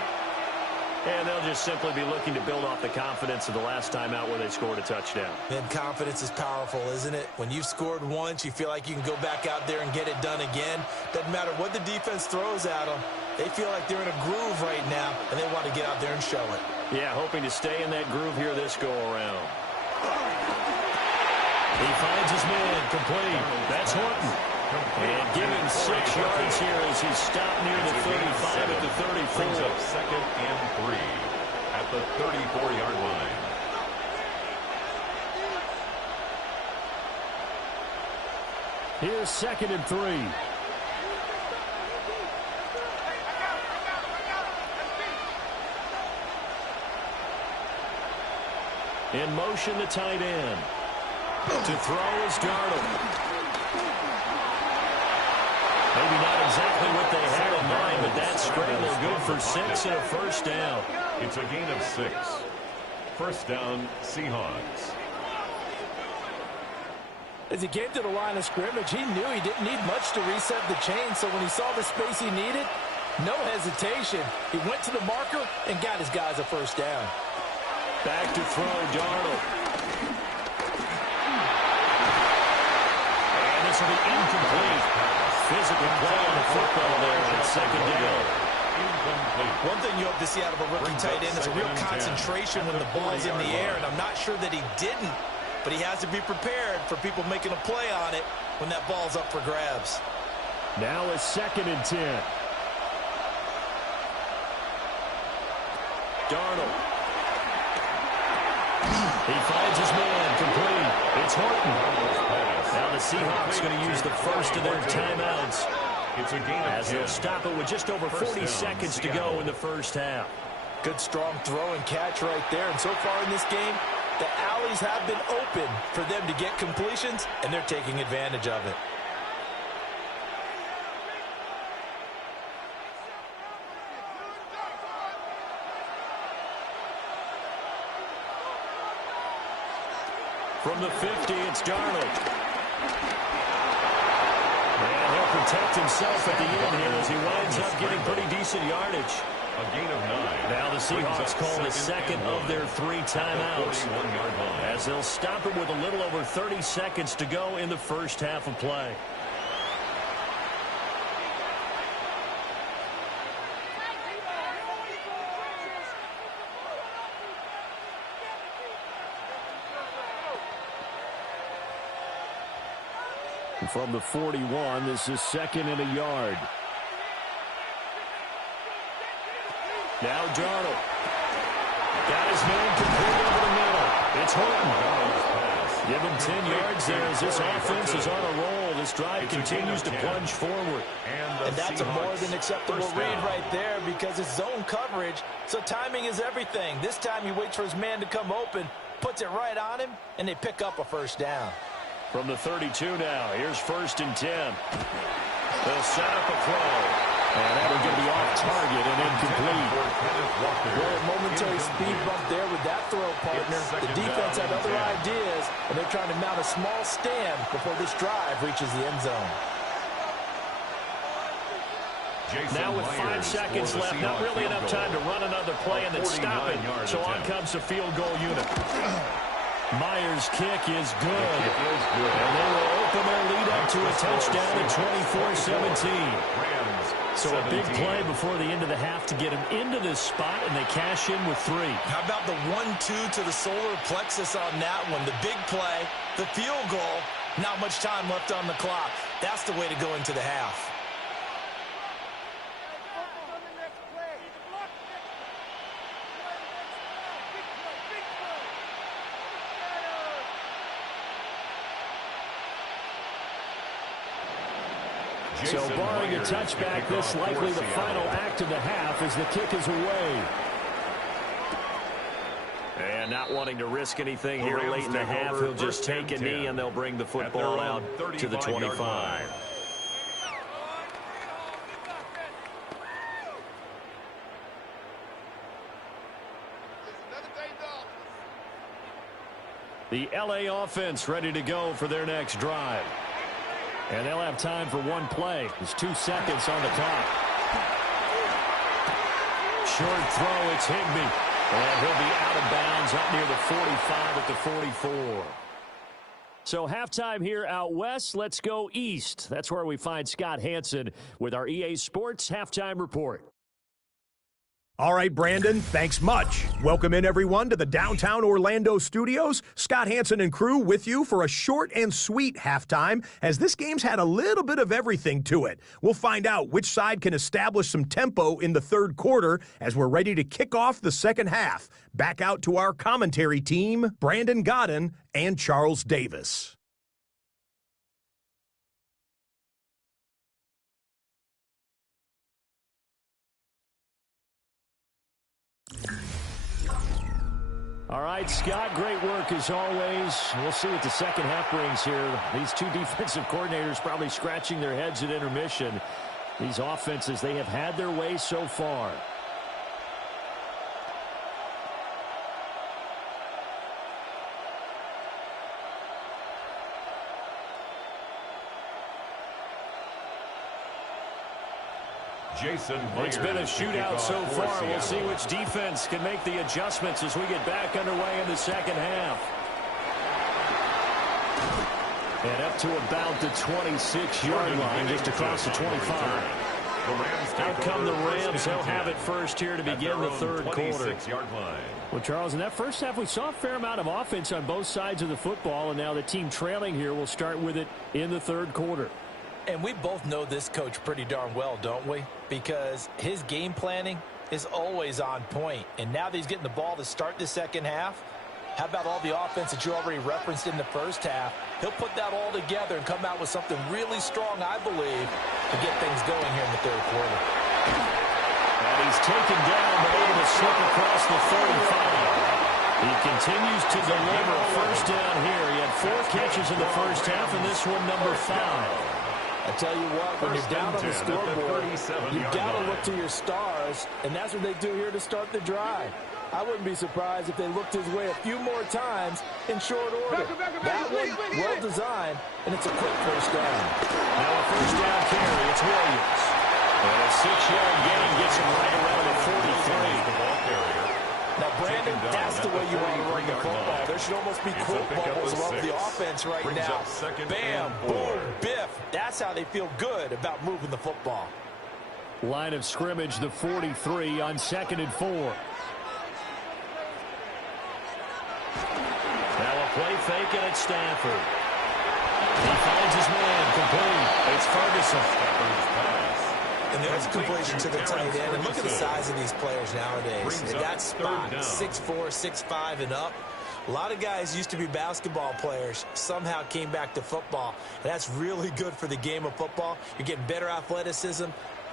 And they'll just simply be looking to build off the confidence of the last time out where they scored a touchdown. And confidence is powerful, isn't it? When you've scored once, you feel like you can go back out there and get it done again. Doesn't matter what the defense throws at them. They feel like they're in a groove right now, and they want to get out there and show it. Yeah, hoping to stay in that groove here this go-around. He finds his man complete. That's Horton. And given 6 yards here as he's stopped near the 35 at the 34. Brings up 2nd and 3 at the 34-yard line. Here's 2nd and 3. In motion, the tight end. To throw is Darnold. Maybe not exactly what they had in mind, but that scramble good for 6 and a first down. It's a gain of 6. First down, Seahawks. As he came to the line of scrimmage, he knew he didn't need much to reset the chain, so when he saw the space he needed, no hesitation. He went to the marker and got his guys a first down. Back to throw, Darnold. And this will be incomplete. Physical play on the football there on 2nd to go. One thing you hope to see out of a rookie tight end is a real concentration when the ball's in the air, and I'm not sure that he didn't, but he has to be prepared for people making a play on it when that ball's up for grabs. Now it's 2nd and 10. Darnold. He finds his man complete. It's Horton. Now the Seahawks going to use the first of their timeouts as they'll stop it with just over 40 seconds to go in the first half. Good strong throw and catch right there. And so far in this game, the alleys have been open for them to get completions, and they're taking advantage of it. From the 50, it's Darnold. And he'll protect himself at the end here as he winds up getting pretty decent yardage. A gain of 9. Now the Seahawks call the second of their 3 timeouts as they'll stop it with a little over 30 seconds to go in the first half of play. From the 41, this is 2nd and a yard. Now Darnold. Got his man complete over the middle. It's Horton. Give him 10 yards there as this offense is on a roll. This drive continues to plunge forward. And that's a more than acceptable read right there because it's zone coverage, so timing is everything. This time he waits for his man to come open, puts it right on him, and they pick up a first down. From the 32 now, here's 1st and 10. They'll set up a throw. And that'll get me off target and incomplete. Well, a momentary speed bump there with that throw, partner. The defense had other ideas, and they're trying to mount a small stand before this drive reaches the end zone. Now with 5 seconds left, not really enough time to run another play and then stop it. So on comes the field goal unit. Myers' kick is good. And they will open their lead up to a touchdown at 24-17. So a big play before the end of the half to get him into this spot, and they cash in with 3. How about the 1-2 to the solar plexus on that one? The big play, the field goal, not much time left on the clock. That's the way to go into the half. So barring a touchback, this likely the final act of the half as the kick is away. And not wanting to risk anything here late in the half, he'll just take a knee and they'll bring the football out to the 25. The LA offense ready to go for their next drive. And they'll have time for one play. There's 2 seconds on the clock. Short throw, it's Higbee. And he'll be out of bounds up near the 45 at the 44. So halftime here out west. Let's go east. That's where we find Scott Hanson with our EA Sports Halftime Report. All right, Brandon, thanks much. Welcome in, everyone, to the downtown Orlando studios. Scott Hanson and crew with you for a short and sweet halftime, as this game's had a little bit of everything to it. We'll find out which side can establish some tempo in the third quarter as we're ready to kick off the second half. Back out to our commentary team, Brandon Godden and Charles Davis. All right, Scott, great work as always. We'll see what the second half brings here. These 2 defensive coordinators probably scratching their heads at intermission. These offenses, they have had their way so far. It's been a shootout so far. We'll see which defense can make the adjustments as we get back underway in the second half. And up to about the 26-yard line, just across the 25. Out come the Rams. They'll have it first here to begin the third quarter. Well, Charles, in that first half, we saw a fair amount of offense on both sides of the football, and now the team trailing here will start with it in the third quarter. And we both know this coach pretty darn well, don't we? Because his game planning is always on point. And now that he's getting the ball to start the second half, how about all the offense that you already referenced in the first half? He'll put that all together and come out with something really strong, I believe, to get things going here in the third quarter. And he's taken down, but able to slip across the 35. He continues to deliver a first down here. He had 4 catches in the first half, and this one number 5. I tell you what, when you're down on the scoreboard, you've got to look to your stars, and that's what they do here to start the drive. I wouldn't be surprised if they looked his way a few more times in short order. That one, well designed, and it's a quick first down. Now a first down carry, it's Williams. And a 6-yard gain gets him right around the 43. Now, Brandon, that's the way you want to run the football. There should almost be quote bubbles above the offense right now. Bam, boom, biff. That's how they feel good about moving the football. Line of scrimmage, the 43 on 2nd and 4. Now a play fake, and it's Stafford. He finds his man, complete. It's Ferguson. And there's a completion to the tight end. And look at the size of these players nowadays. In that spot, 6'4", 6'5", and up. A lot of guys used to be basketball players, somehow came back to football. And that's really good for the game of football. You're getting better athleticism,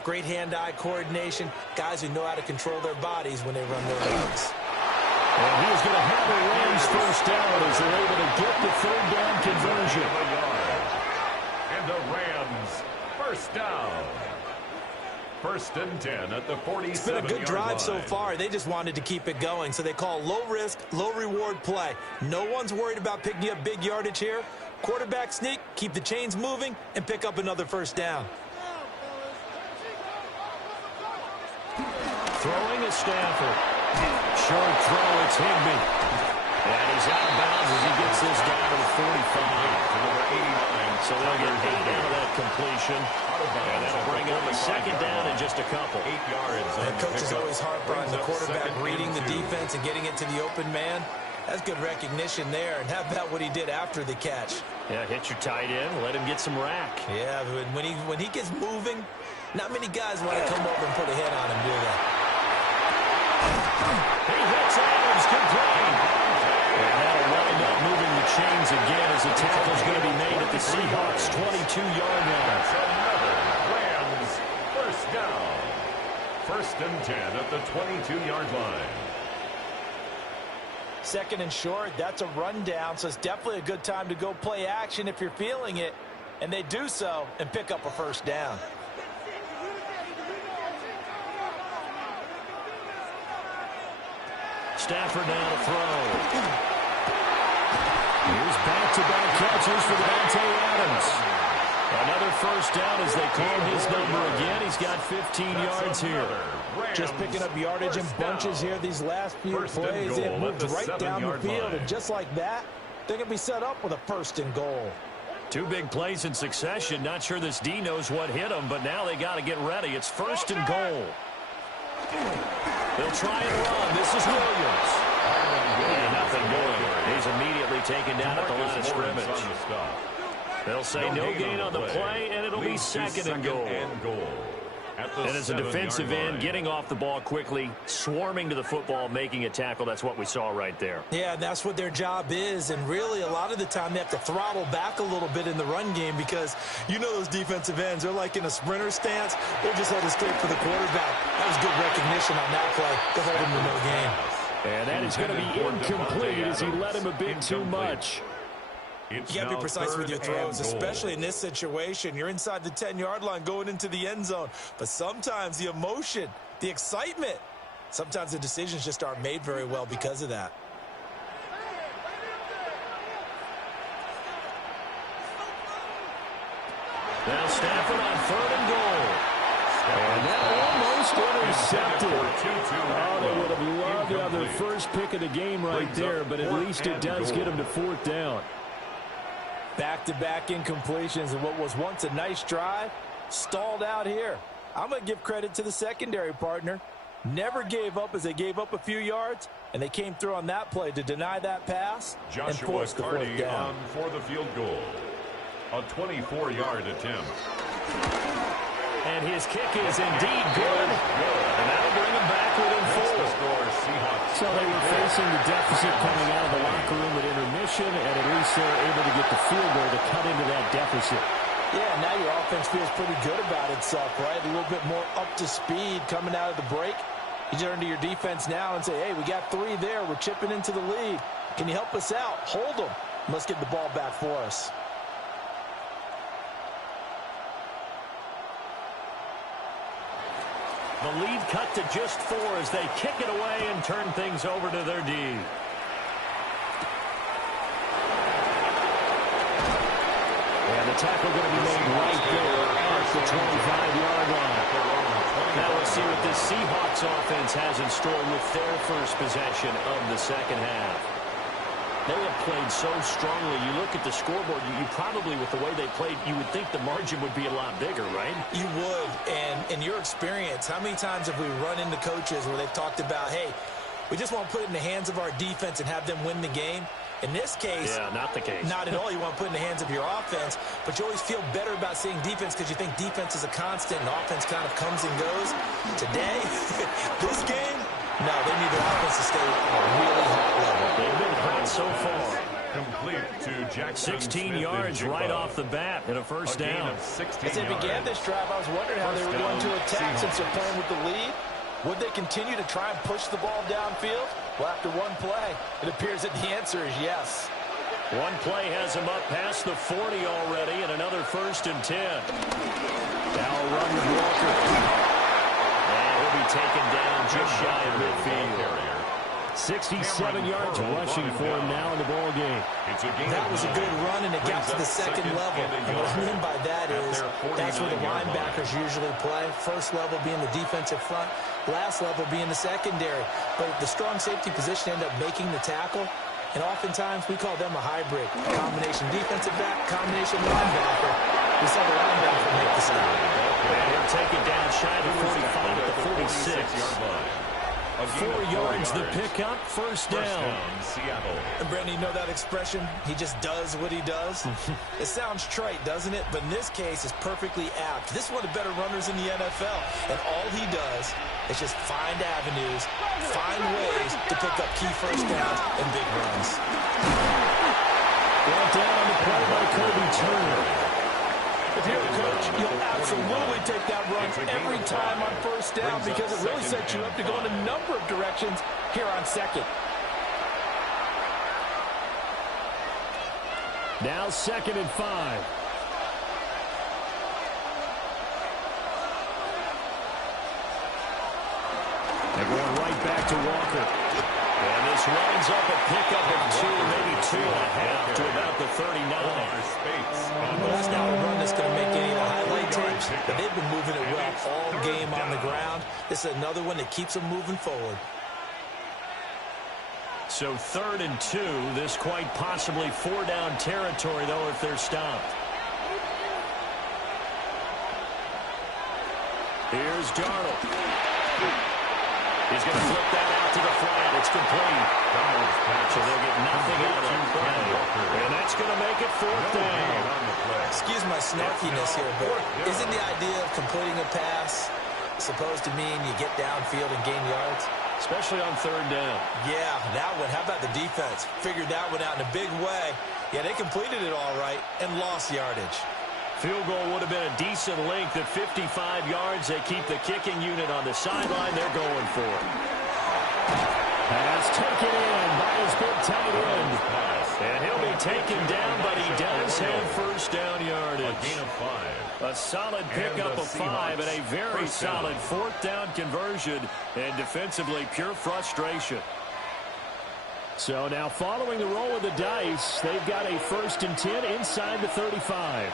great hand-eye coordination, guys who know how to control their bodies when they run their routes. And he's going to have the Rams first down as they're able to get the third down conversion. And the Rams first down. First and 10 at the 47-yard line. It's been a good drive so far. They just wanted to keep it going, so they call low-risk, low-reward play. No one's worried about picking up big yardage here. Quarterback sneak, keep the chains moving, and pick up another first down. Throwing is Stafford. Short throw, it's Higbee. And he's out of bounds as he gets this down to the 45. So they'll get 8 out of that completion. And that'll bring up a second down in just a couple. 8 yards. And coaches always harp on the quarterback reading the defense and getting it to the open man. That's good recognition there. And how about what he did after the catch? Yeah, hit your tight end, let him get some rack. Yeah, when he gets moving, not many guys want to come over and put a hit on him, do they? He hits Adams, good play. And that'll wind up moving the chains again as the tackle's going to be made at the Seahawks' 22-yard line. Rams first down. First and 10 at the 22-yard line. Second and short, that's a rundown, so it's definitely a good time to go play action if you're feeling it. And they do so and pick up a first down. Stafford now to throw. Here's back-to-back catches for Davante Adams. Another first down as they call his number again. He's got 15 yards here. Just picking up yardage in bunches here these last few plays. It moved right down the field, and just like that, they're going to be set up with a first and goal. 2 big plays in succession. Not sure this D knows what hit him, but now they got to get ready. It's first and goal. They'll try and run. This is Williams. And nothing going. He's immediately taken down at the line of scrimmage. They'll say no gain on the play, and it'll be second and goal. And as a defensive end, getting off the ball quickly, swarming to the football, making a tackle, that's what we saw right there. Yeah, that's what their job is, and really a lot of the time they have to throttle back a little bit in the run game because you know those defensive ends, they're like in a sprinter stance. They're just headed straight for the quarterback. That was good recognition on that play to hold him to no gain. And that is going to be incomplete as he led him a bit too much. You got to be precise with your throws, especially in this situation. You're inside the 10-yard line going into the end zone. But sometimes the emotion, the excitement, sometimes the decisions just aren't made very well because of that. Now Stafford on third and goal. And that almost intercepted. Oh, they would have loved to have their first pick of the game right there, but at least it does get them to fourth down. Back-to-back incompletions, and what was once a nice drive stalled out here. I'm going to give credit to the secondary partner. Never gave up as they gave up a few yards, and they came through on that play to deny that pass and force the fourth down. For the field goal. A 24-yard attempt. And his kick is indeed good. And that'll bring him back within 4. So they were facing the deficit coming out of the locker room at intermission, and at least they're able to get the field goal to cut into that deficit. Yeah, now your offense feels pretty good about itself, right? A little bit more up to speed coming out of the break. You turn to your defense now and say, hey, we got 3 there. We're chipping into the lead. Can you help us out? Hold them. Let's get the ball back for us. The lead cut to just 4 as they kick it away and turn things over to their D. And the tackle going to be made right there at the 25-yard line. Now we'll see what this Seahawks offense has in store with their first possession of the second half. They have played so strongly. You look at the scoreboard, you probably, with the way they played, you would think the margin would be a lot bigger, right? You would. And in your experience, how many times have we run into coaches where they've talked about, hey, we just want to put it in the hands of our defense and have them win the game? In this case, yeah, not the case. Not at all. You want to put it in the hands of your offense, but you always feel better about seeing defense because you think defense is a constant and offense kind of comes and goes. Today, this game, No, they need their offense to stay at a really high level. They've been hot so far. Complete to Jackson 16 Smith yards right off the bat and a first down. As they began this drive, I was wondering how they were going to attack since they're playing with the lead. Would they continue to try and push the ball downfield? Well, after one play, it appears that the answer is yes. One play has him up past the 40 already, and another 1st and 10. Now a run with Walker. And he'll be taken down just shy of midfield. 67 yards rushing for him now in the ball game. That was a good run, and it got to the second level. And what I mean by that is that's where the linebackers usually play. First level being the defensive front, last level being the secondary. But the strong safety position ended up making the tackle. And oftentimes, we call them a hybrid. Combination defensive back, combination linebacker. We saw the linebacker make the stop. And he'll take it down shy of the 45 at the 46. 4 yards the pickup, first down. Seattle. And Brandon, you know that expression? He just does what he does? It sounds trite, doesn't it? But in this case, it's perfectly apt. This is one of the better runners in the NFL. And all he does is just find avenues, find ways to pick up key first downs and big runs. Brought down on the play by Kobe Turner. If you're a coach, you'll absolutely take that run every time on first down because it really sets you up to go in a number of directions here on second. Now 2nd and 5. They're going right back to Walker. And this winds up a pickup of 2, maybe 2.5 to about the 39. Well, that's not a run that's going to make any of the highlight tapes, but they've been moving it well all game on the ground. This is another one that keeps them moving forward. So 3rd and 2, this quite possibly 4-down territory, though, if they're stopped. Here's Darnold. He's going to flip that out to the flat. It's complete. So they'll get nothing out of that play. And that's going to make it 4th down. Excuse my snarkiness here, but isn't the idea of completing a pass supposed to mean you get downfield and gain yards? Especially on 3rd down. Yeah, that one. How about the defense? Figured that one out in a big way. Yeah, they completed it all right and lost yardage. Field goal would have been a decent length at 55 yards. They keep the kicking unit on the sideline. They're going for it. Pass taken in by his big tight end. And he'll be taken down, but he does have first down yardage. A gain of 5. A solid pickup of 5 and a very solid 4th down conversion. And defensively, pure frustration. So now following the roll of the dice, they've got a 1st and 10 inside the 35.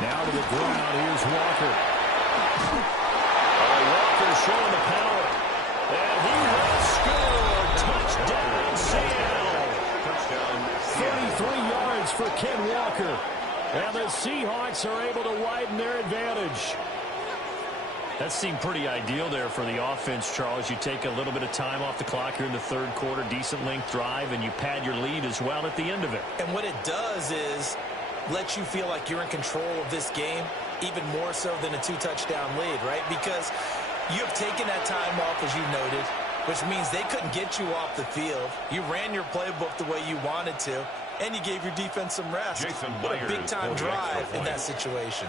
Now to the ground, here's Walker. Walker showing the power. And he will score. Touchdown, Seattle. Touchdown, 33 yards for Ken Walker. And the Seahawks are able to widen their advantage. That seemed pretty ideal there for the offense, Charles. You take a little bit of time off the clock here in the 3rd quarter, decent length drive, and you pad your lead as well at the end of it. And what it does is let you feel like you're in control of this game, even more so than a 2-touchdown lead, right? Because you have taken that time off, as you noted, which means they couldn't get you off the field. You ran your playbook the way you wanted to, and you gave your defense some rest. What a big-time drive in that situation.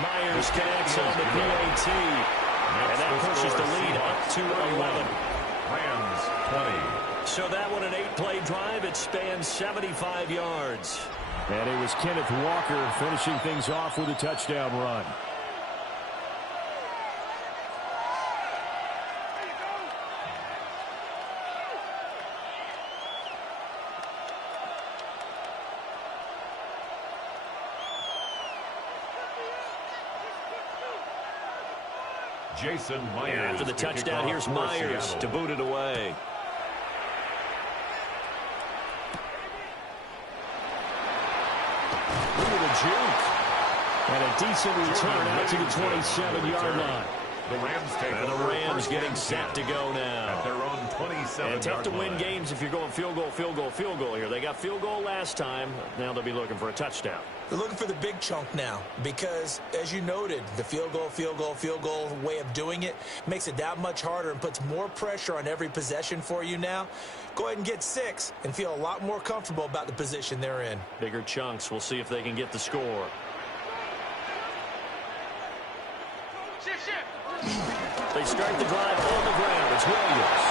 Myers connects on the PAT, and that pushes the lead up to 11. Rams 20. So that one, an 8-play drive. It spans 75 yards. And it was Kenneth Walker finishing things off with a touchdown run. Jason Myers. After the touchdown, here's Myers to boot it away. Juke. And a decent return out to the 27-yard line. The Rams take and the Rams getting set to go now. At their own 27-yard And tough to win line. games if you're going field goal, field goal, field goal here. They got field goal last time. Now they'll be looking for a touchdown. They're looking for the big chunk now because, as you noted, the field goal, field goal, field goal way of doing it makes it that much harder and puts more pressure on every possession for you now. Go ahead and get 6 and feel a lot more comfortable about the position they're in. Bigger chunks. We'll see if they can get the score. They start the drive on the ground. It's Williams.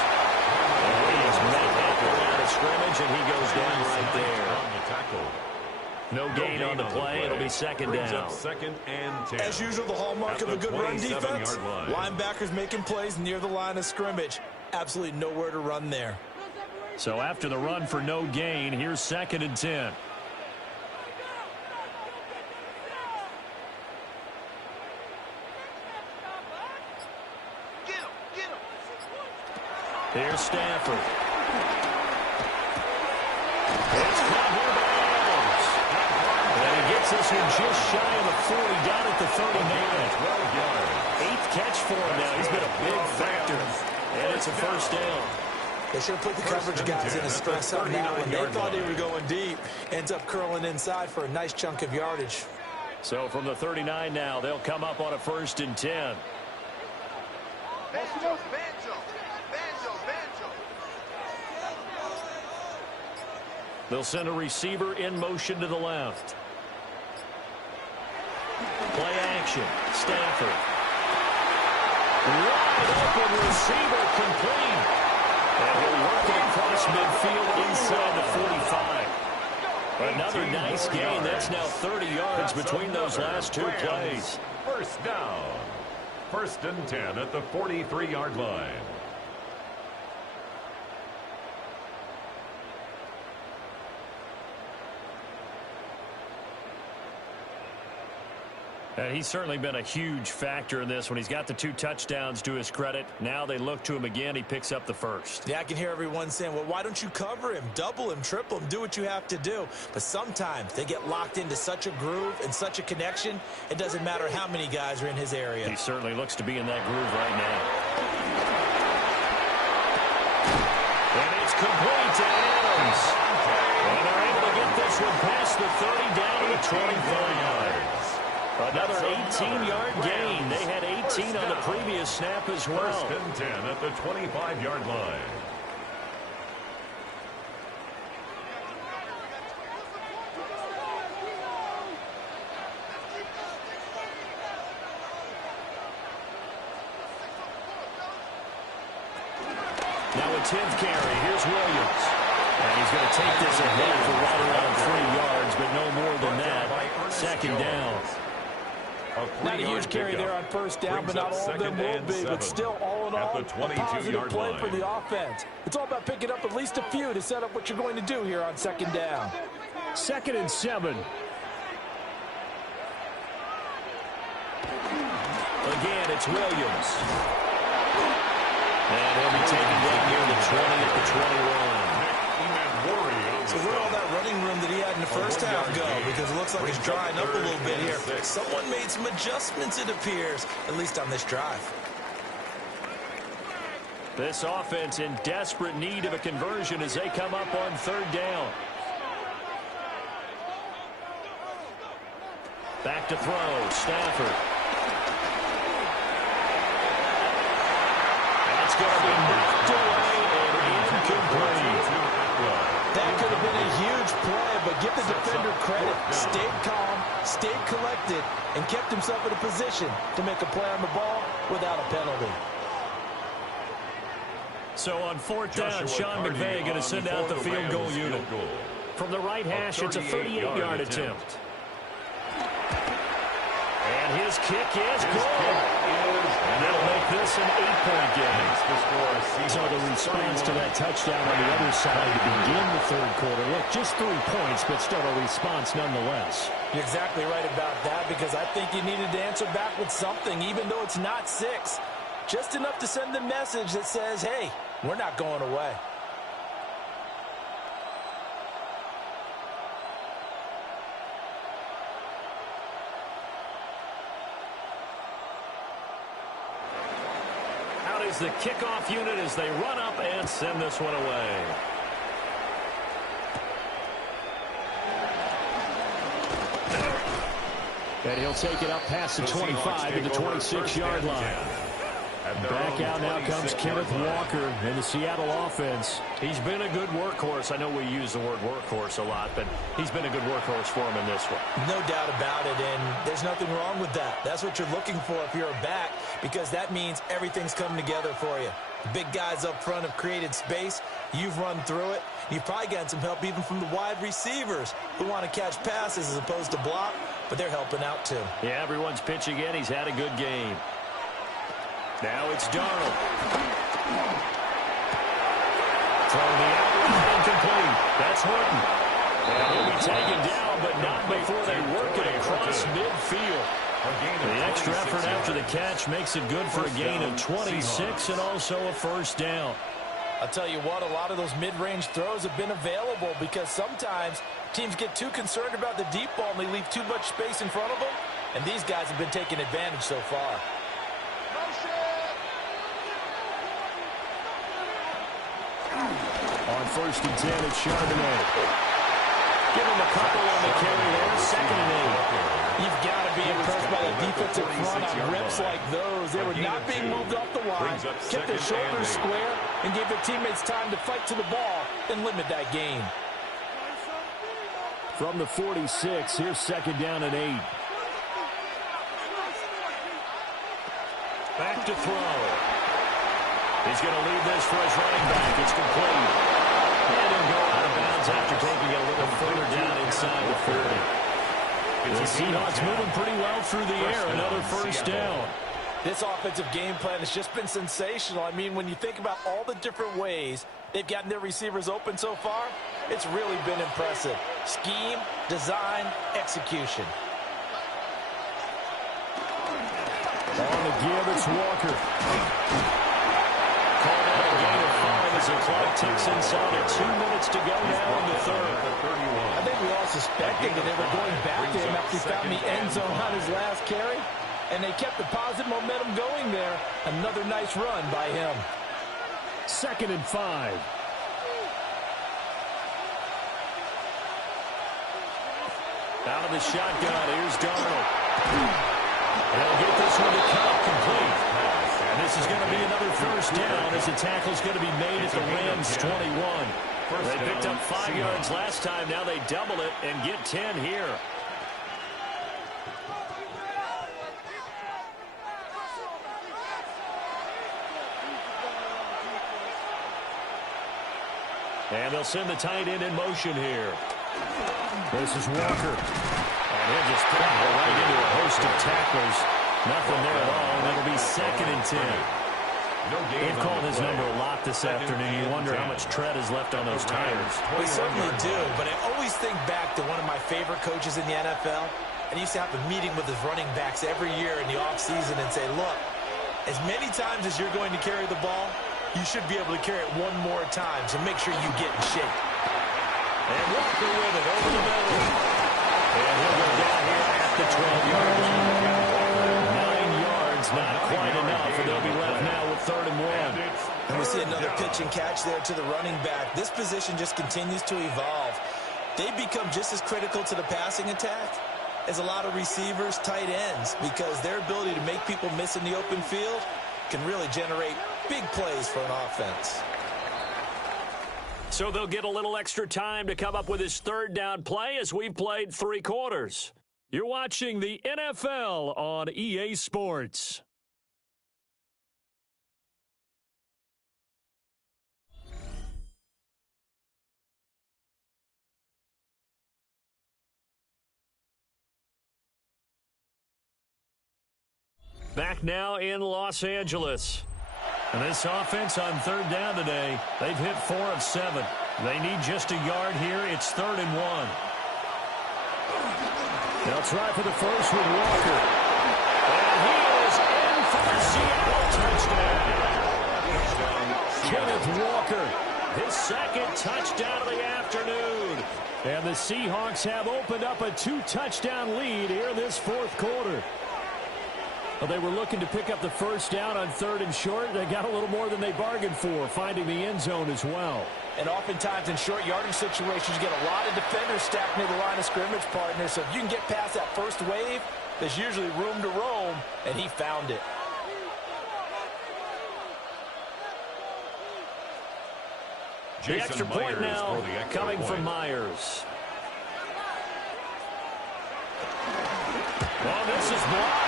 And he is met at the line of scrimmage, and he goes down right there. On the tackle. No gain on the play. It'll be second down. Second and 10. As usual, the hallmark of a good run defense. 27-yard line. Linebackers making plays near the line of scrimmage. Absolutely nowhere to run there. So after the run for no gain, here's second and 10. Here's Stafford. It's caught here by Adams. And he gets this one just shy of the 40, down at the 39. 8th catch for him now. He's been a big factor. And it's a first down. They should have put the coverage guys in a stress on that one. They thought they were going deep. Ends up curling inside for a nice chunk of yardage. So from the 39 now, they'll come up on a first and 10. They'll send a receiver in motion to the left. Play action. Stafford. Wide open receiver complete. And he'll work it across midfield inside the 45. Another nice gain. That's now 30 yards between those last two plays. First down. First and 10 at the 43-yard line. He's certainly been a huge factor in this when he's got the 2 touchdowns to his credit. Now they look to him again. He picks up the first. Yeah, I can hear everyone saying, well, why don't you cover him, double him, triple him, do what you have to do. But sometimes they get locked into such a groove and such a connection, it doesn't matter how many guys are in his area. He certainly looks to be in that groove right now. And it's complete to Adams. And they're able to get this one past the 30 down to the 25. Another 18-yard gain. They had 18 on the previous snap as well. First and 10 at the 25-yard line. Now a 10th carry. Here's Williams. And he's going to take this ahead for right around 3 yards, but no more than that. Second down. Not a huge carry there on first down, but not all of them will be. But still, all in all, a positive play for the offense. It's all about picking up at least a few to set up what you're going to do here on second down. Second and 7. Again, it's Williams. And he'll be taken down near the 20 at the 21. So where'd all that running room that he had in the first half go? Because it looks like it's drying up a little bit here. Someone made some adjustments, it appears, at least on this drive. This offense in desperate need of a conversion as they come up on third down. Back to throw. Stafford. That's going to be knocked away and incomplete. That could have been a huge play, but give the defender credit. Stayed calm, stayed collected, and kept himself in a position to make a play on the ball without a penalty. So on fourth down, Sean McVay going to send out the field goal unit. From the right hash, it's a 38-yard attempt. And his kick is good. And that'll make this an 8-point game. So the response to that touchdown on the other side to begin the third quarter. Look, just 3 points, but still a response nonetheless. You're exactly right about that, because I think you needed to answer back with something, even though it's not 6. Just enough to send the message that says, hey, we're not going away. the kickoff unit as they run up and send this one away. And he'll take it up past the 25 to the 26-yard line. Back out now comes Kenneth Walker in the Seattle offense. He's been a good workhorse. I know we use the word workhorse a lot, but he's been a good workhorse for him in this one. No doubt about it, and there's nothing wrong with that. That's what you're looking for if you're a back, because that means everything's coming together for you. The big guys up front have created space. You've run through it. You've probably gotten some help even from the wide receivers who want to catch passes as opposed to block, but they're helping out too. Yeah, everyone's pitching in. He's had a good game. Now it's Darnold. Throw the out, incomplete. That's Horton. And he'll be taken down, but not before they work it across midfield. The extra effort after the catch makes it good for a gain of 26 and also a first down. I'll tell you what, a lot of those mid-range throws have been available because sometimes teams get too concerned about the deep ball and they leave too much space in front of them, and these guys have been taking advantage so far. On 1st and 10, it's Charbonnet. Give him a couple on the carry there. 2nd and 8. You've got to be impressed by the defensive front on rips like those. They were not being moved off the line, kept their shoulders square, and gave their teammates time to fight to the ball and limit that gain. From the 46, here's 2nd down and 8. Back to throw. He's going to leave this for his running back. It's complete. And he'll go out of bounds after taking it a little further down inside the 30. The Seahawks moving pretty well through the air. Another first down. This offensive game plan has just been sensational. I mean, when you think about all the different ways they've gotten their receivers open so far, it's really been impressive. Scheme, design, execution. On the give, it's Walker. Called out a gain of 5 as the clock ticks inside of 2 minutes to go now in the third. I think we all suspected that they were going back to him after he found the end zone on his last carry, and they kept the positive momentum going there. Another nice run by him. 2nd and 5. Out of the shotgun, here's Darnold. They'll get this one to Cobb complete. And this is going to be another first down as the tackle's going to be made at the Rams' 21. They picked up 5 yards last time. Now they double it and get 10 here. And they'll send the tight end in motion here. This is Walker. And he'll just put it right into a host of tacklers. Nothing there at all, and it'll be 2nd and 10. They've called his number a lot this afternoon. You wonder how much tread is left on those tires. We certainly do, but I always think back to one of my favorite coaches in the NFL, and he used to have a meeting with his running backs every year in the offseason and say, look, as many times as you're going to carry the ball, you should be able to carry it one more time, so make sure you get in shape. And Walker with it over the middle. And he'll go down here at the 12-yard line. 9 yards, not quite enough, and they'll be left now with 3rd and 1. And we see another pitch and catch there to the running back. This position just continues to evolve. They become just as critical to the passing attack as a lot of receivers, tight ends, because their ability to make people miss in the open field can really generate big plays for an offense. So they'll get a little extra time to come up with his 3rd down play as we've played 3 quarters. You're watching the NFL on EA Sports. Back now in Los Angeles. And this offense on 3rd down today, they've hit 4 of 7. They need just a yard here. It's 3rd and 1. They'll try for the first with Walker. And he is in for the Seattle touchdown. Kenneth Walker, his 2nd touchdown of the afternoon. And the Seahawks have opened up a 2-touchdown lead here in this 4th quarter. Well, they were looking to pick up the first down on 3rd and short. They got a little more than they bargained for, finding the end zone as well. And oftentimes in short yardage situations, you get a lot of defenders stacked near the line of scrimmage, partner. So if you can get past that first wave, there's usually room to roam, and he found it. The extra point now coming from Myers. Well, this is blocked.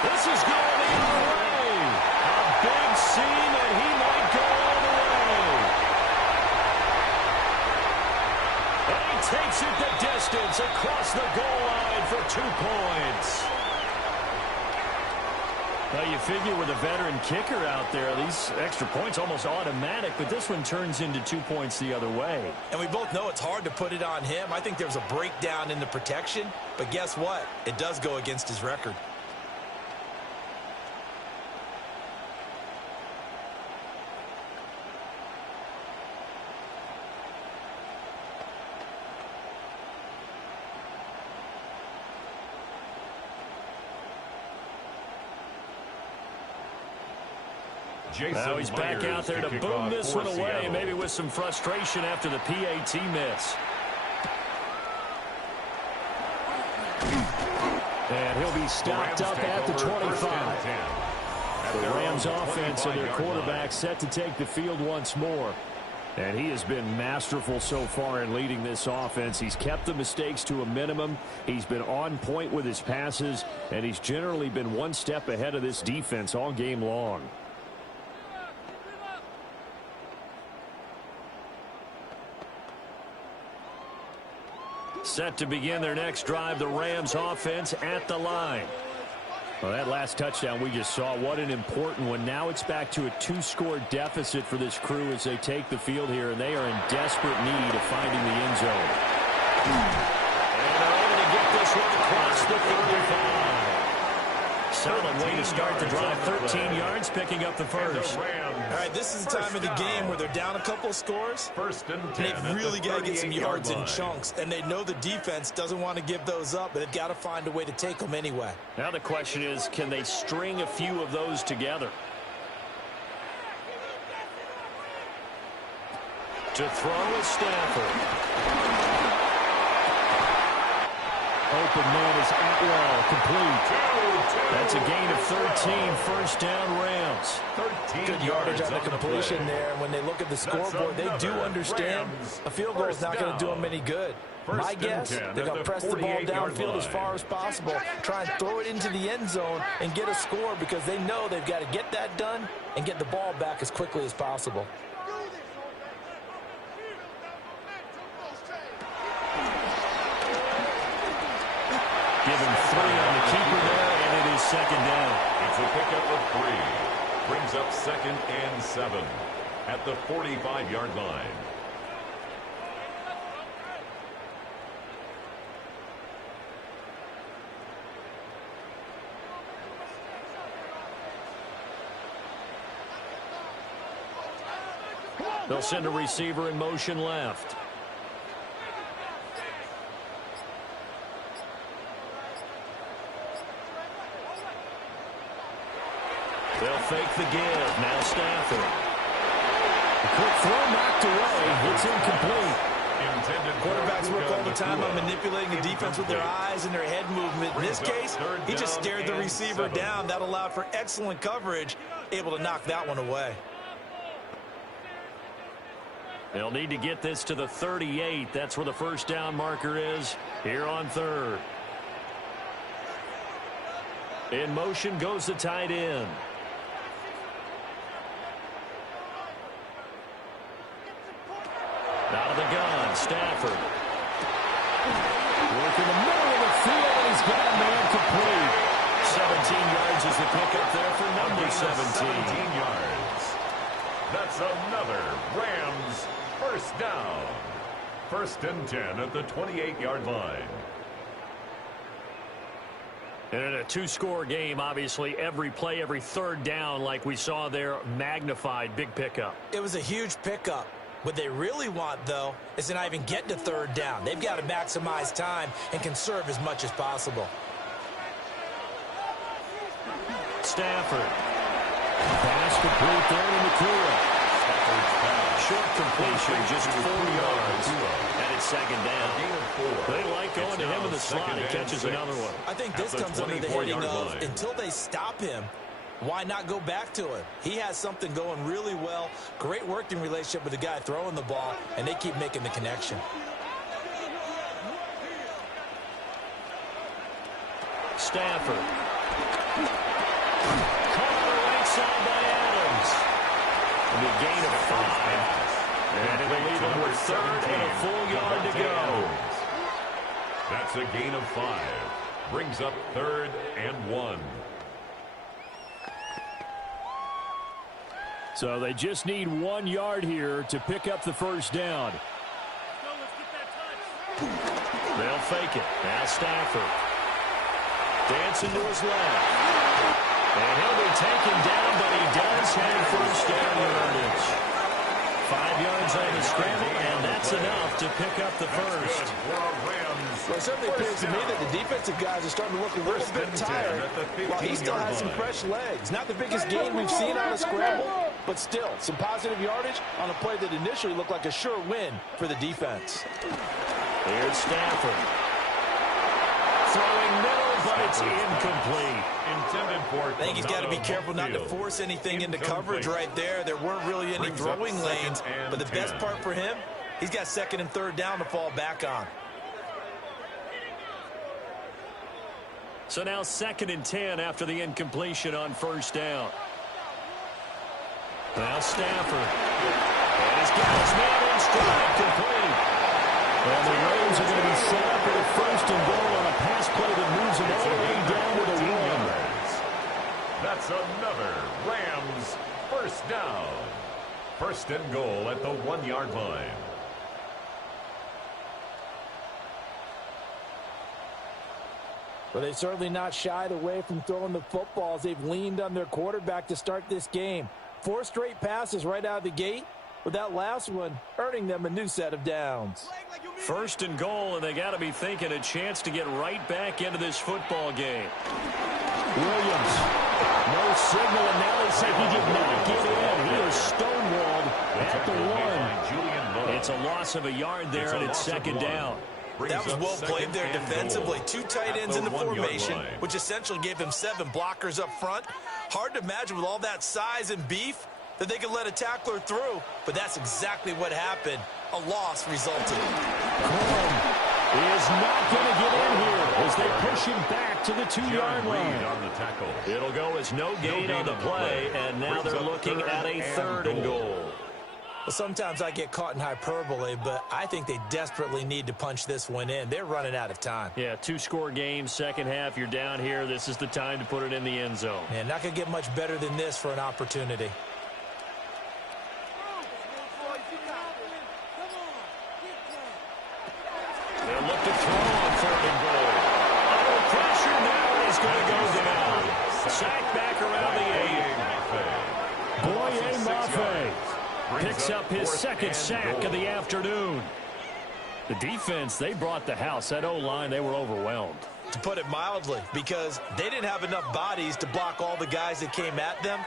This is going the other way. A big seam, and he might go all the way. And he takes it the distance across the goal line for 2 points. Well, you figure with a veteran kicker out there, these extra points almost automatic, but this one turns into 2 points the other way. And we both know it's hard to put it on him. I think there's a breakdown in the protection, but guess what? It does go against his record. Well, he's back out there to boom this one away, maybe with some frustration after the PAT miss. And he'll be stopped up at the 25. The Rams offense and their quarterback set to take the field once more. And he has been masterful so far in leading this offense. He's kept the mistakes to a minimum. He's been on point with his passes, and he's generally been one step ahead of this defense all game long. Set to begin their next drive, the Rams offense at the line. Well, that last touchdown we just saw, what an important one. Now it's back to a 2-score deficit for this crew as they take the field here, and they are in desperate need of finding the end zone. And they're able to get this one across the 35. Solid way to start the drive. 13 yards, picking up the first. All right, this is the time of the game where they're down a couple of scores. And they've really got to get some yards in chunks. And they know the defense doesn't want to give those up, but they've got to find a way to take them anyway. Now the question is, can they string a few of those together? To throw is Stafford. Open man is Atwell, complete. That's a gain of 13, first down Rams. Good yardage on the completion there. And when they look at the scoreboard, they do understand a field goal is not going to do them any good. My guess, they're going to press the ball downfield as far as possible, try and throw it into the end zone and get a score because they know they've got to get that done and get the ball back as quickly as possible. Give him 3 on the keeper there, and it is second down. It's a pickup of 3. Brings up 2nd and 7 at the 45-yard line. They'll send a receiver in motion left. They'll fake the give. Now Stafford. A quick throw knocked away. It's incomplete. Quarterbacks work all the time on manipulating the defense with their eyes and their head movement. In this case, he just stared the receiver down. That allowed for excellent coverage, able to knock that one away. They'll need to get this to the 38. That's where the first down marker is here on 3rd. In motion goes the tight end. Out of the gun, Stafford. Work in the middle of the field, and he's got a man complete. 17 yards is the pickup there for number 17 yards. That's another Rams first down. 1st and 10 at the 28-yard line. And in a 2-score game, obviously, every play, every 3rd down, like we saw there, magnified, big pickup. It was a huge pickup. What they really want, though, is to not even get to 3rd down. They've got to maximize time and conserve as much as possible. Stafford. Pass complete there to McCool. Short completion, just 4 yards. And it's second down. They like going to him in the slot. He catches another one. I think this comes under the heading of, until they stop him, why not go back to him? He has something going really well. Great working relationship with the guy throwing the ball, and they keep making the connection. Stafford. Caught on the right side by Adams. And a gain of 5. And it'll leave him with 3rd and a full yard to go. That's a gain of 5. Brings up 3rd and 1. So they just need 1 yard here to pick up the first down. They'll fake it. Now Stafford. Dancing to his left. And he'll be taken down, but he does have first down yardage. 5 yards on the scramble, and that's enough to pick up the first. Well, it certainly appears to me that the defensive guys are starting to look a little bit tired, while he still has some fresh legs. Not the biggest gain we've seen on a scramble, but still, some positive yardage on a play that initially looked like a sure win for the defense. Here's Stafford. Throwing middle, but it's incomplete. I think he's got to be careful not to force anything into coverage right there. There weren't really any throwing lanes, but the best part for him, he's got 2nd and 3rd down to fall back on. So now 2nd and 10 after the incompletion on first down. Now Stafford. And he's got his man in stride, complete. And the Rams are going to be set up with a 1st and goal on a pass play that moves them all the way down to the 1. That's another Rams first down. 1st and goal at the 1-yard line. Well, they've certainly not shied away from throwing the footballs. They've leaned on their quarterback to start this game. 4 straight passes right out of the gate, with that last one earning them a new set of downs. 1st and goal, and they got to be thinking a chance to get right back into this football game. Williams, no signal, and now they say he did not get in. He is stonewalled at the 1. It's a loss of a yard there, and it's 2nd down. That was well played there defensively. 2 tight ends in the formation, which essentially gave them 7 blockers up front. Hard to imagine with all that size and beef that they could let a tackler through, but that's exactly what happened. A loss resulted. Corum is not going to get in here as they push him back to the 2-yard line. On the tackle. It'll go as no gain on the play, and now they're looking at a 3rd and goal. Well, sometimes I get caught in hyperbole, but I think they desperately need to punch this one in. They're running out of time. Yeah, 2-score game, second half. You're down here. This is the time to put it in the end zone. Yeah, not going to get much better than this for an opportunity. They'll look to throw on 3rd and goal. Under pressure now, he's going to go down. Sack back around the 8. Boye Mafe picks up his 2nd sack of the afternoon. The defense, they brought the house. That O-line, they were overwhelmed. To put it mildly, because they didn't have enough bodies to block all the guys that came at them.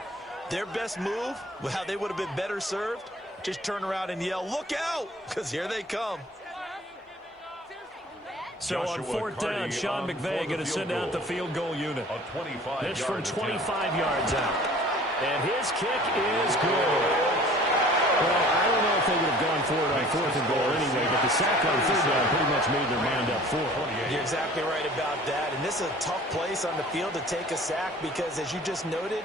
Their best move, how they would have been better served, just turn around and yell, "Look out!" because here they come. So on 4th down, Sean McVay going to send out the field goal unit. It's from 25 yards out. And his kick is good. Well, I don't know if they would have gone for it on 4th and goal anyway, but the sack on 3rd down pretty much made their mind up for it. You're exactly right about that. And this is a tough place on the field to take a sack because, as you just noted,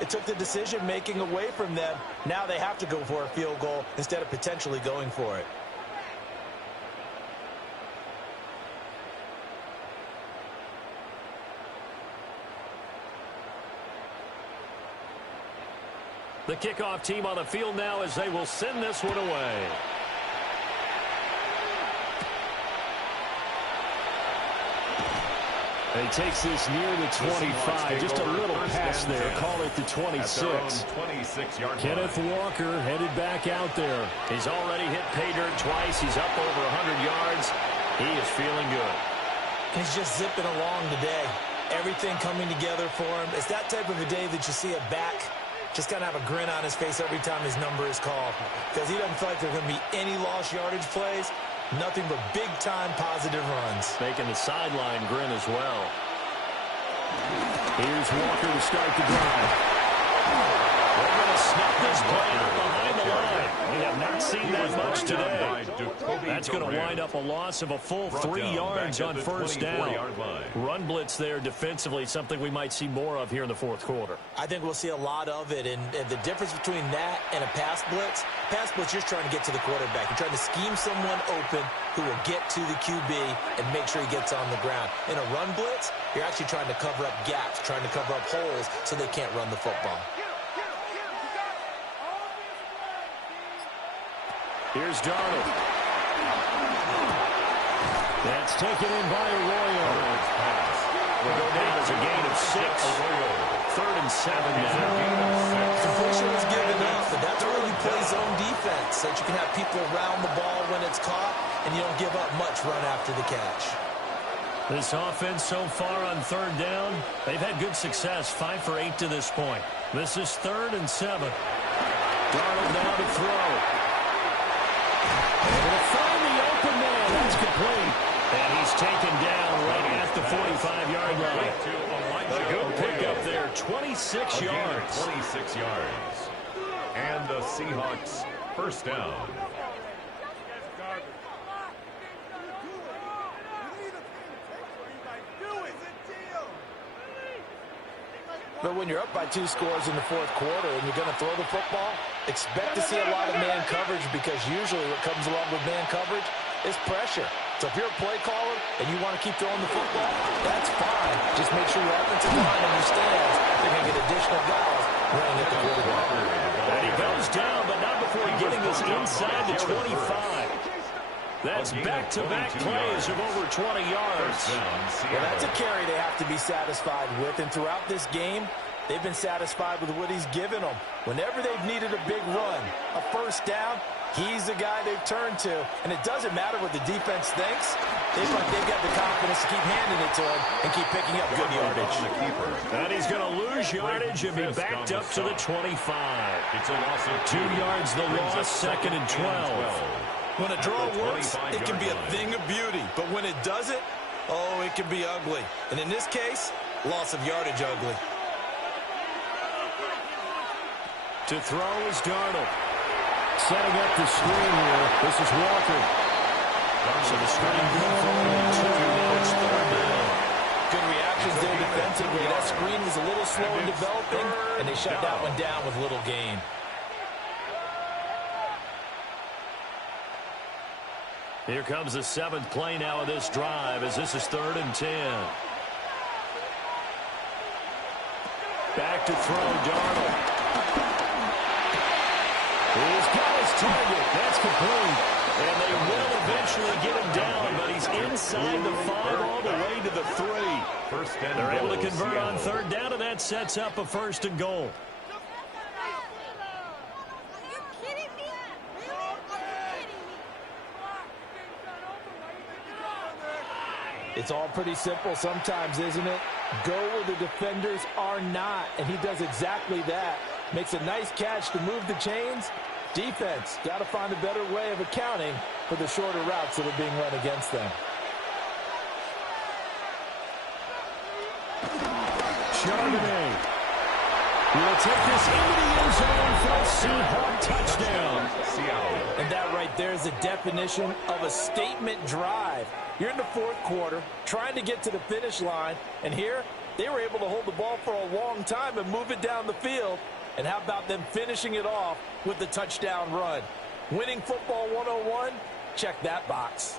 it took the decision-making away from them. Now they have to go for a field goal instead of potentially going for it. The kickoff team on the field now as they will send this one away. He takes this near the 25. Just a little pass there. Call it the 26. Kenneth Walker headed back out there. He's already hit pay dirt twice. He's up over 100 yards. He is feeling good. He's just zipping along today. Everything coming together for him. It's that type of a day that you see a back just kind of have a grin on his face every time his number is called, because he doesn't feel like there are going to be any lost yardage plays, nothing but big-time positive runs. Making the sideline grin as well. Here's Walker to start the drive. They're going to snap this play out behind the line. We have not seen that much today. That's going to wind up a loss of a full 3 yards on first down. Run blitz there defensively, something we might see more of here in the fourth quarter. I think we'll see a lot of it, and the difference between that and a pass blitz, you're trying to get to the quarterback. You're trying to scheme someone open who will get to the QB and make sure he gets on the ground. In a run blitz, you're actually trying to cover up gaps, trying to cover up holes so they can't run the football. Here's Darnold. That's taken in by Arroyo. Will go down as a gain of 6. 3rd and 7 now. Completion was given up, but that's where you play zone defense, so that you can have people around the ball when it's caught, and you don't give up much run after the catch. This offense so far on 3rd down, they've had good success, 5 for 8 to this point. This is 3rd and 7. Darnold now to throw. Able to find the open man. That's complete. And he's taken down right at the 45-yard line. A good pickup there, 26 yards. 26 yards. And the Seahawks first down. But when you're up by 2 scores in the fourth quarter and you're going to throw the football, expect to see a lot of man coverage, because usually what comes along with man coverage is pressure. So if you're a play caller and you want to keep throwing the football, that's fine. Just make sure your offensive line understands they're going to get additional guys running at the quarterback. And he goes down, but not before getting this inside the 25. That's back-to-back plays of over 20 yards. Well, that's a carry they have to be satisfied with, and throughout this game, they've been satisfied with what he's given them. Whenever they've needed a big run, a first down, he's the guy they've turned to. And it doesn't matter what the defense thinks. They've got the confidence to keep handing it to him and keep picking up good yardage. And he's going to lose yardage and be backed up to the 25. It's a loss of 2 yards the loss, 2nd and 12. When a draw works, it can be a thing of beauty. But when it doesn't, oh, it can be ugly. And in this case, loss of yardage ugly. To throw is Darnold. Setting up the screen here. This is Walker. So the screen good for only 2. Now it's 3rd down. Good reactions there defensively. That screen was a little slow in developing, and they shut that one down with little gain. Here comes the 7th play now of this drive, as this is 3rd and 10. Back to throw, Darnold. He's got his target. That's complete. And they will eventually get him down, but he's inside the 5 all the way to the 3. They're able to convert on 3rd down, and that sets up a 1st and goal. It's all pretty simple sometimes, isn't it? Go where the defenders are not, and he does exactly that. Makes a nice catch to move the chains. Defense, got to find a better way of accounting for the shorter routes that are being run against them. Chardonnay will take this into the end zone for a Seahawk touchdown. And that right there is the definition of a statement drive. You're in the fourth quarter, trying to get to the finish line, and here they were able to hold the ball for a long time and move it down the field. And how about them finishing it off with the touchdown run? Winning football 101, check that box.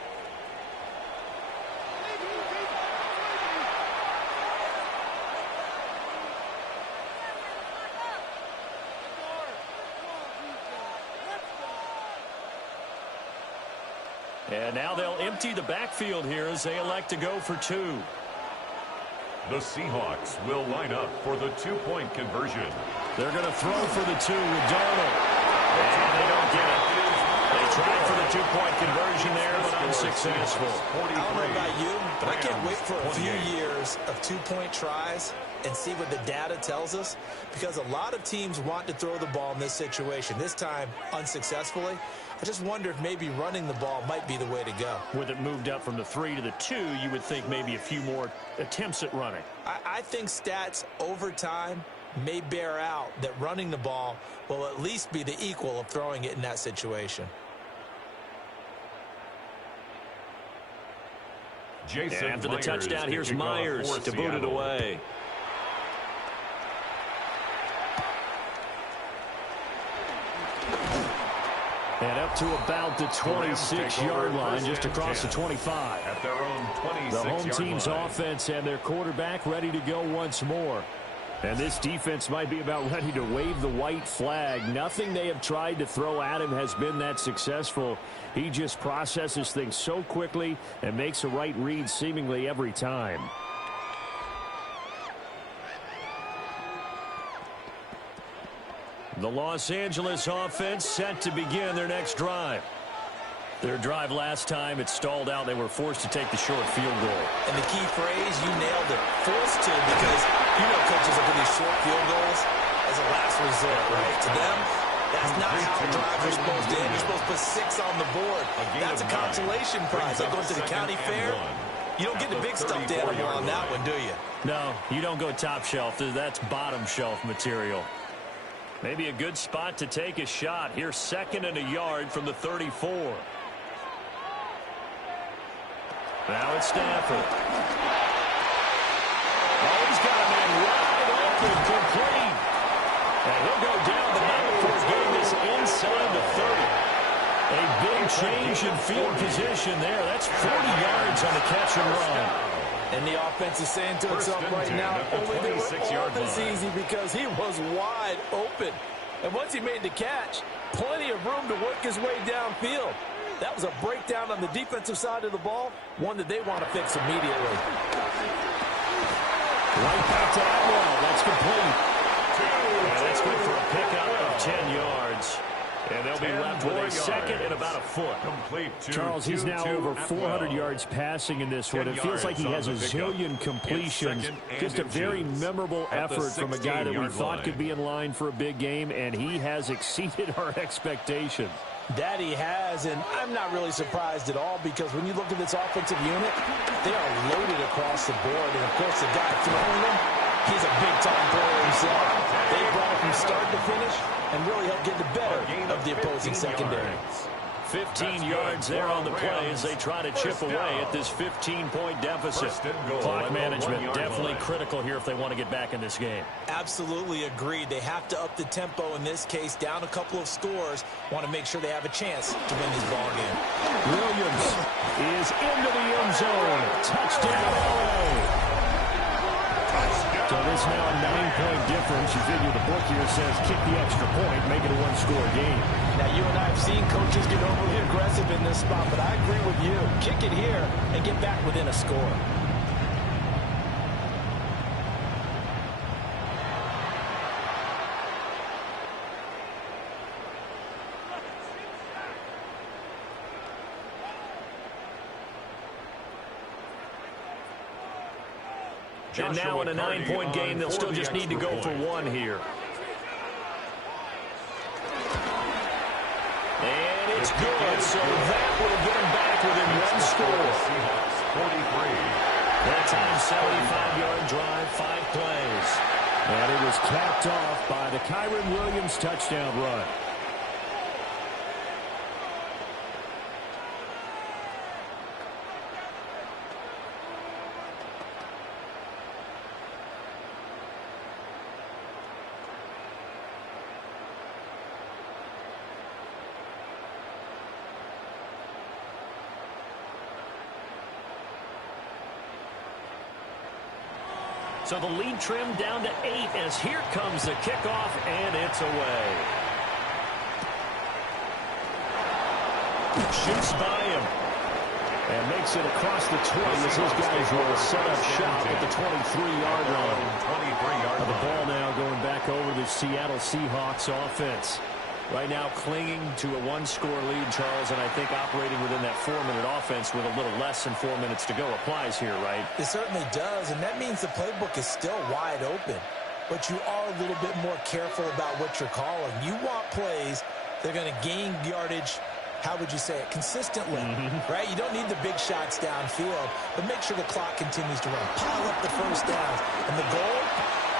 And now they'll empty the backfield here as they elect to go for 2. The Seahawks will line up for the 2-point conversion. They're going to throw for the 2 with Darnold. And they don't get it. They tried for the 2-point conversion there, but on successful. I don't know about you, but I can't wait for a few years of two-point tries and see what the data tells us, because a lot of teams want to throw the ball in this situation, this time unsuccessfully. I just wonder if maybe running the ball might be the way to go. With it moved up from the 3 to the 2, you would think maybe a few more attempts at running. I think stats over time may bear out that running the ball will at least be the equal of throwing it in that situation. Jason After the Myers touchdown, here's Myers to boot it away. And up to about the 26-yard line, just across the 25. At their own 26-yard The home team's line. offense and their quarterback ready to go once more. And this defense might be about ready to wave the white flag. Nothing they have tried to throw at him has been that successful. He just processes things so quickly and makes a right read seemingly every time. The Los Angeles offense set to begin their next drive. Their drive last time, it stalled out. They were forced to take the short field goal. And the key phrase, you nailed it, forced to, because you know coaches will put these short field goals as a last resort, right? To them, that's not how drives are supposed to end. You're supposed to put 6 on the board. That's a consolation prize. Like going to the county fair, you don't get the big stuffed animal on that one, do you? No, you don't go top shelf. That's bottom shelf material. Maybe a good spot to take a shot. Here's 2nd and a yard from the 34. Now it's Stafford. Oh, he's got a man wide open, complete. And he'll go down the middle for getting this inside the 30. A big change in field position there. That's 40 yards on the catch and run. And the offense is saying to itself right now, only they were all this easy because he was wide open. And once he made the catch, plenty of room to work his way downfield. That was a breakdown on the defensive side of the ball, one that they want to fix immediately. Right back to Atwell. That's complete. And that's good for a pickup of 10 yards. And they'll be left with a 2nd and about a foot. Charles, he's now over 400 yards passing in this one. It feels like he has a zillion completions. Just a very memorable effort from a guy that we thought could be in line for a big game, and he has exceeded our expectations. That he has, and I'm not really surprised at all, because when you look at this offensive unit, they are loaded across the board. And, of course, the guy throwing them, he's a big-time player himself. They brought it from start to finish and really helped get the better of the opposing secondary. 15 yards there on the play as they try to chip away at this 15-point deficit. Clock management definitely critical here if they want to get back in this game. Absolutely agreed. They have to up the tempo in this case, down a couple of scores. Want to make sure they have a chance to win this ball game. Williams is into the end zone. Touchdown, LA. So this now a 9-point difference. You figure the book here says kick the extra point, make it a one-score game. Now, you and I have seen coaches get overly aggressive in this spot, but I agree with you. Kick it here and get back within a score. And now in a 9-point game, they'll still just need to go for 1 here. And it's good, so that will get them back within 1 score. 43. That time, 75-yard drive, 5 plays. And it was capped off by the Kyren Williams touchdown run. So the lead trimmed down to 8 as here comes the kickoff, and it's away. Shoots by him and makes it across the 20 as his guys will set up shop at the 23-yard line. The ball now going back over the Seattle Seahawks offense. Right now clinging to a 1-score lead, Charles, and I think operating within that 4-minute offense with a little less than 4 minutes to go applies here, right? It certainly does, and that means the playbook is still wide open. But you are a little bit more careful about what you're calling. You want plays that are going to gain yardage, how would you say it, consistently, right? You don't need the big shots downfield, but make sure the clock continues to run. Pile up the first downs. And the goal,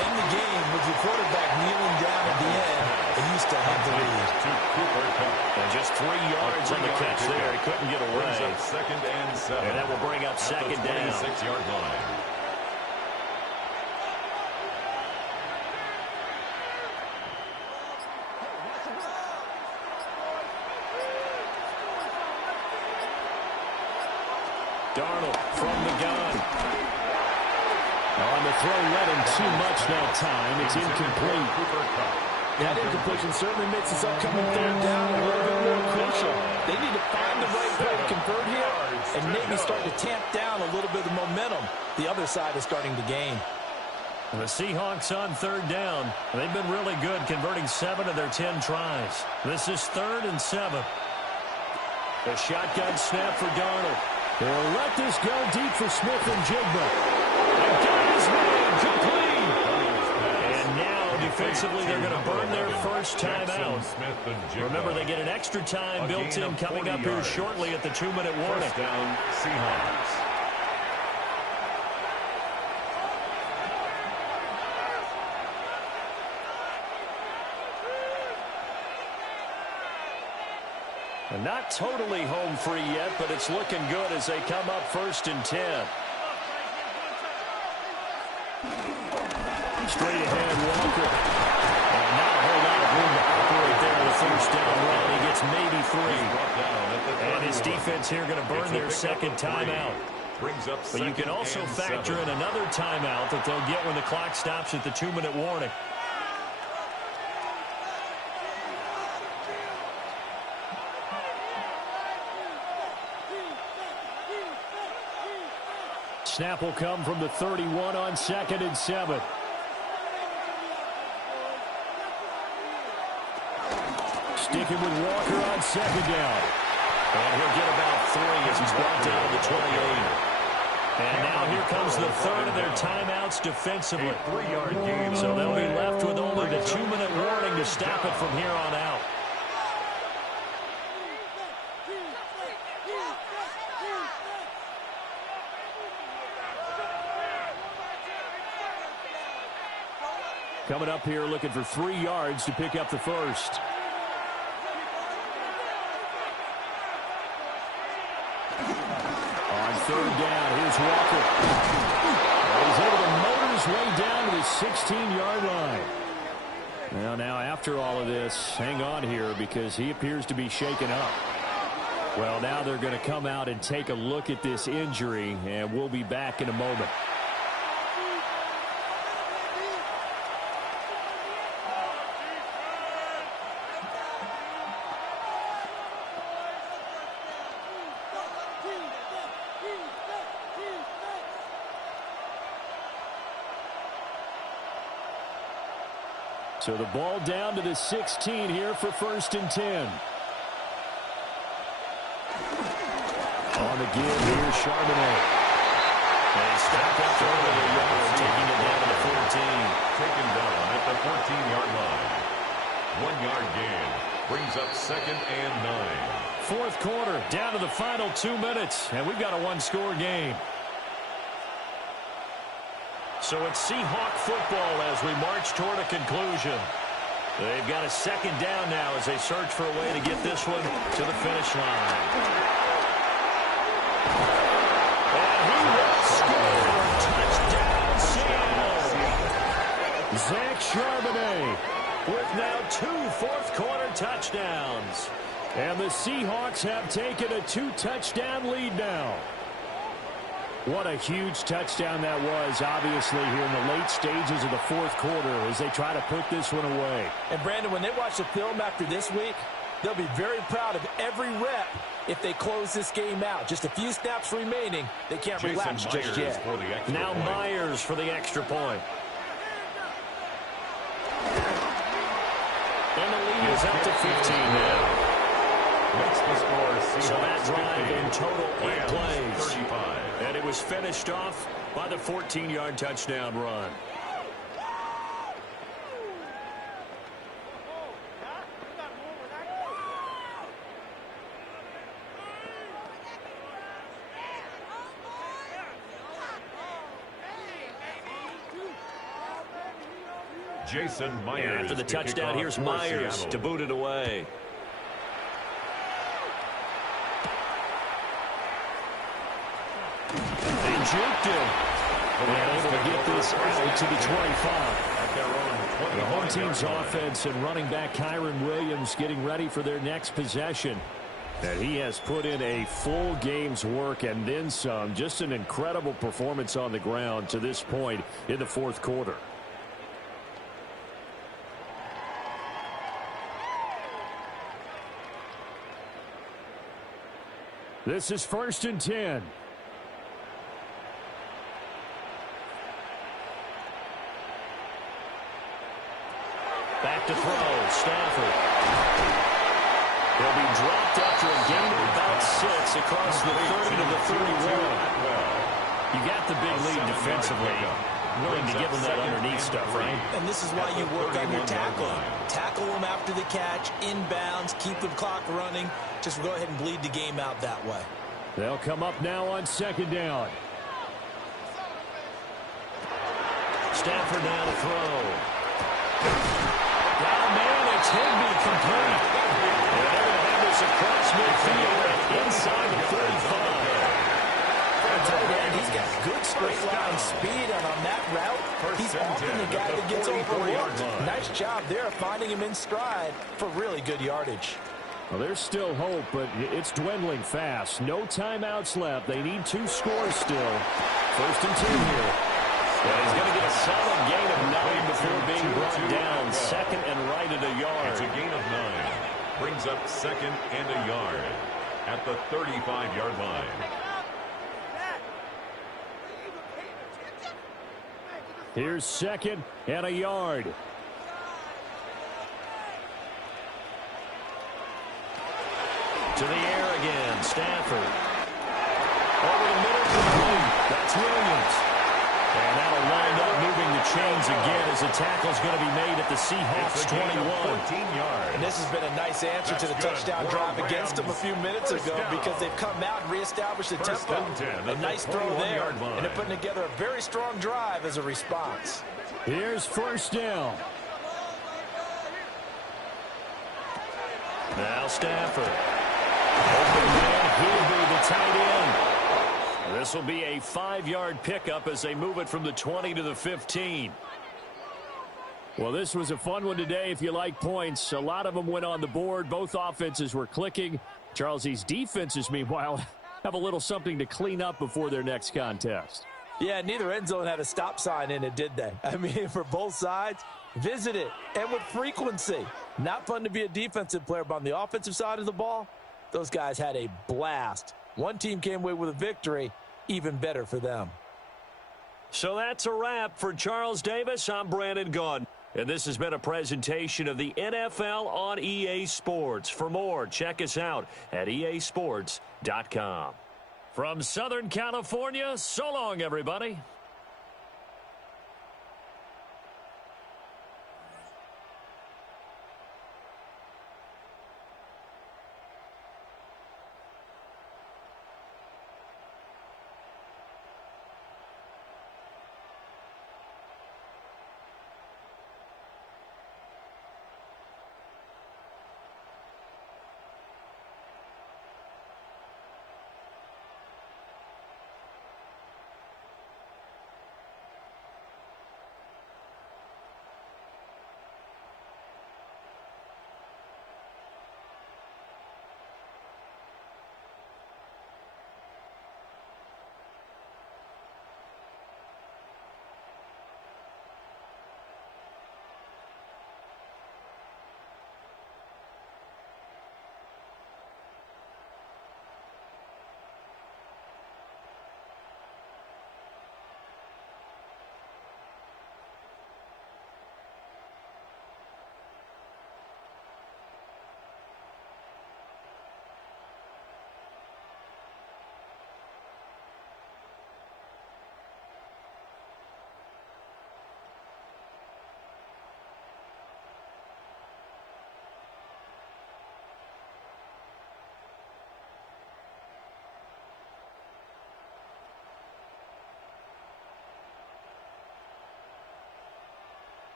end the game with your quarterback kneeling down at the end, and you still have the lead. And just 3 yards on the catch there. He couldn't get away. Second and 7. And that will bring up second down. 26-yard line. Darnold from the gun. On the throw, let him too much that time. It's incomplete. That incompletion certainly makes this upcoming third down a little bit more crucial. They need to find the right play to convert here and maybe start to tamp down a little bit of the momentum the other side is starting to gain. The Seahawks on third down. They've been really good converting 7 of their 10 tries. This is 3rd and 7. A shotgun snap for Darnold. They'll let this go deep for Smith and Jigba. And got his man complete. And now defensively they're going to burn their first timeout. Remember, they get an extra time built in coming up here shortly at the 2-minute warning. First down, Seahawks. And not totally home free yet, but it's looking good as they come up 1st and 10. Straight ahead, Walker. And not a whole lot of room to operate there on the first down run. He gets maybe 3. And his defense here going to burn their second timeout. But you can also factor in another timeout that they'll get when the clock stops at the 2-minute warning. Snap will come from the 31 on 2nd and 7. Sticking with Walker on 2nd down. And he'll get about 3 as he's brought down to the 28. And now here comes the 3rd of their timeouts defensively. A 3-yard gain. So they'll be left with only the 2-minute warning to stop it from here on out. Coming up here looking for 3 yards to pick up the first. On 3rd down, here's Walker. He's able to motor his way down to the 16-yard line. Now, after all of this, hang on here because he appears to be shaken up. Well, now they're going to come out and take a look at this injury, and we'll be back in a moment. So the ball down to the 16 here for 1st and 10. On the give, here's Charbonnet. And he stopped after over the yard, taking it down to the 14. Taken down at the 14-yard line. 1-yard gain. Brings up 2nd and 9. 4th quarter, down to the final 2 minutes. And we've got a 1-score game. So it's Seahawk football as we march toward a conclusion. They've got a 2nd down now as they search for a way to get this one to the finish line. And he will score. Touchdown, Seattle. Zach Charbonnet with now 2 fourth-quarter touchdowns. And the Seahawks have taken a 2-touchdown lead now. What a huge touchdown that was, obviously, here in the late stages of the 4th quarter as they try to put this one away. And, Brandon, when they watch the film after this week, they'll be very proud of every rep if they close this game out. Just a few snaps remaining. They can't relax just yet. Now Myers for the extra point. And the lead is up to 15 now. Makes the score So that drive in total 8 Rams plays. 35. And it was finished off by the 14-yard touchdown run. Jason Myers. And after the touchdown, here's Myers to boot it away. They juked him. And able to get this out to the 25. The home team's offense and running back Kyron Williams getting ready for their next possession. And he has put in a full game's work and then some. Just an incredible performance on the ground to this point in the fourth quarter. This is 1st and 10. Back to throw, Stafford. He'll be dropped after a gain of about 6 across the 30 to the 31. You got the big lead defensively. Willing to give them that underneath stuff, right? And this is why you work on your tackling. Tackle them after the catch, inbounds, keep the clock running. Just go ahead and bleed the game out that way. They'll come up now on 2nd down. Stafford now to throw. Down man, it's Higbee complete. And they're going to have this across midfield inside the 35. He's got good straight line speed, and on that route, he's often the guy that gets overlooked. Nice job there finding him in stride for really good yardage. Well, there's still hope, but it's dwindling fast. No timeouts left. They need 2 scores still. 1st and 10 here. And he's going to get a solid gain of 9 before being brought down. 2nd and right at a yard. It's a gain of 9. Brings up 2nd and a yard at the 35-yard line. Here's 2nd and a yard. To the air again, Stafford. Over the middle, complete. That's Williams. And that'll wind up moving the chains again as the tackle's going to be made at the Seahawks 21. 14 yards. And this has been a nice answer to the touchdown drive against them a few minutes ago because they've come out and reestablished the tempo. A nice throw there, and they're putting together a very strong drive as a response. Here's 1st down. Now Stafford. Open man, Higbee, the tight end. This will be a 5-yard pickup as they move it from the 20 to the 15. Well, this was a fun one today if you like points. A lot of them went on the board. Both offenses were clicking. Charles, these defenses, meanwhile, have a little something to clean up before their next contest. Yeah, neither end zone had a stop sign in it, did they? I mean, for both sides, visit it, and with frequency. Not fun to be a defensive player, but on the offensive side of the ball, those guys had a blast. One team came away with a victory, even better for them. So that's a wrap for Charles Davis. I'm Brandon Gaudin. And this has been a presentation of the NFL on EA Sports. For more, check us out at easports.com. From Southern California, so long, everybody.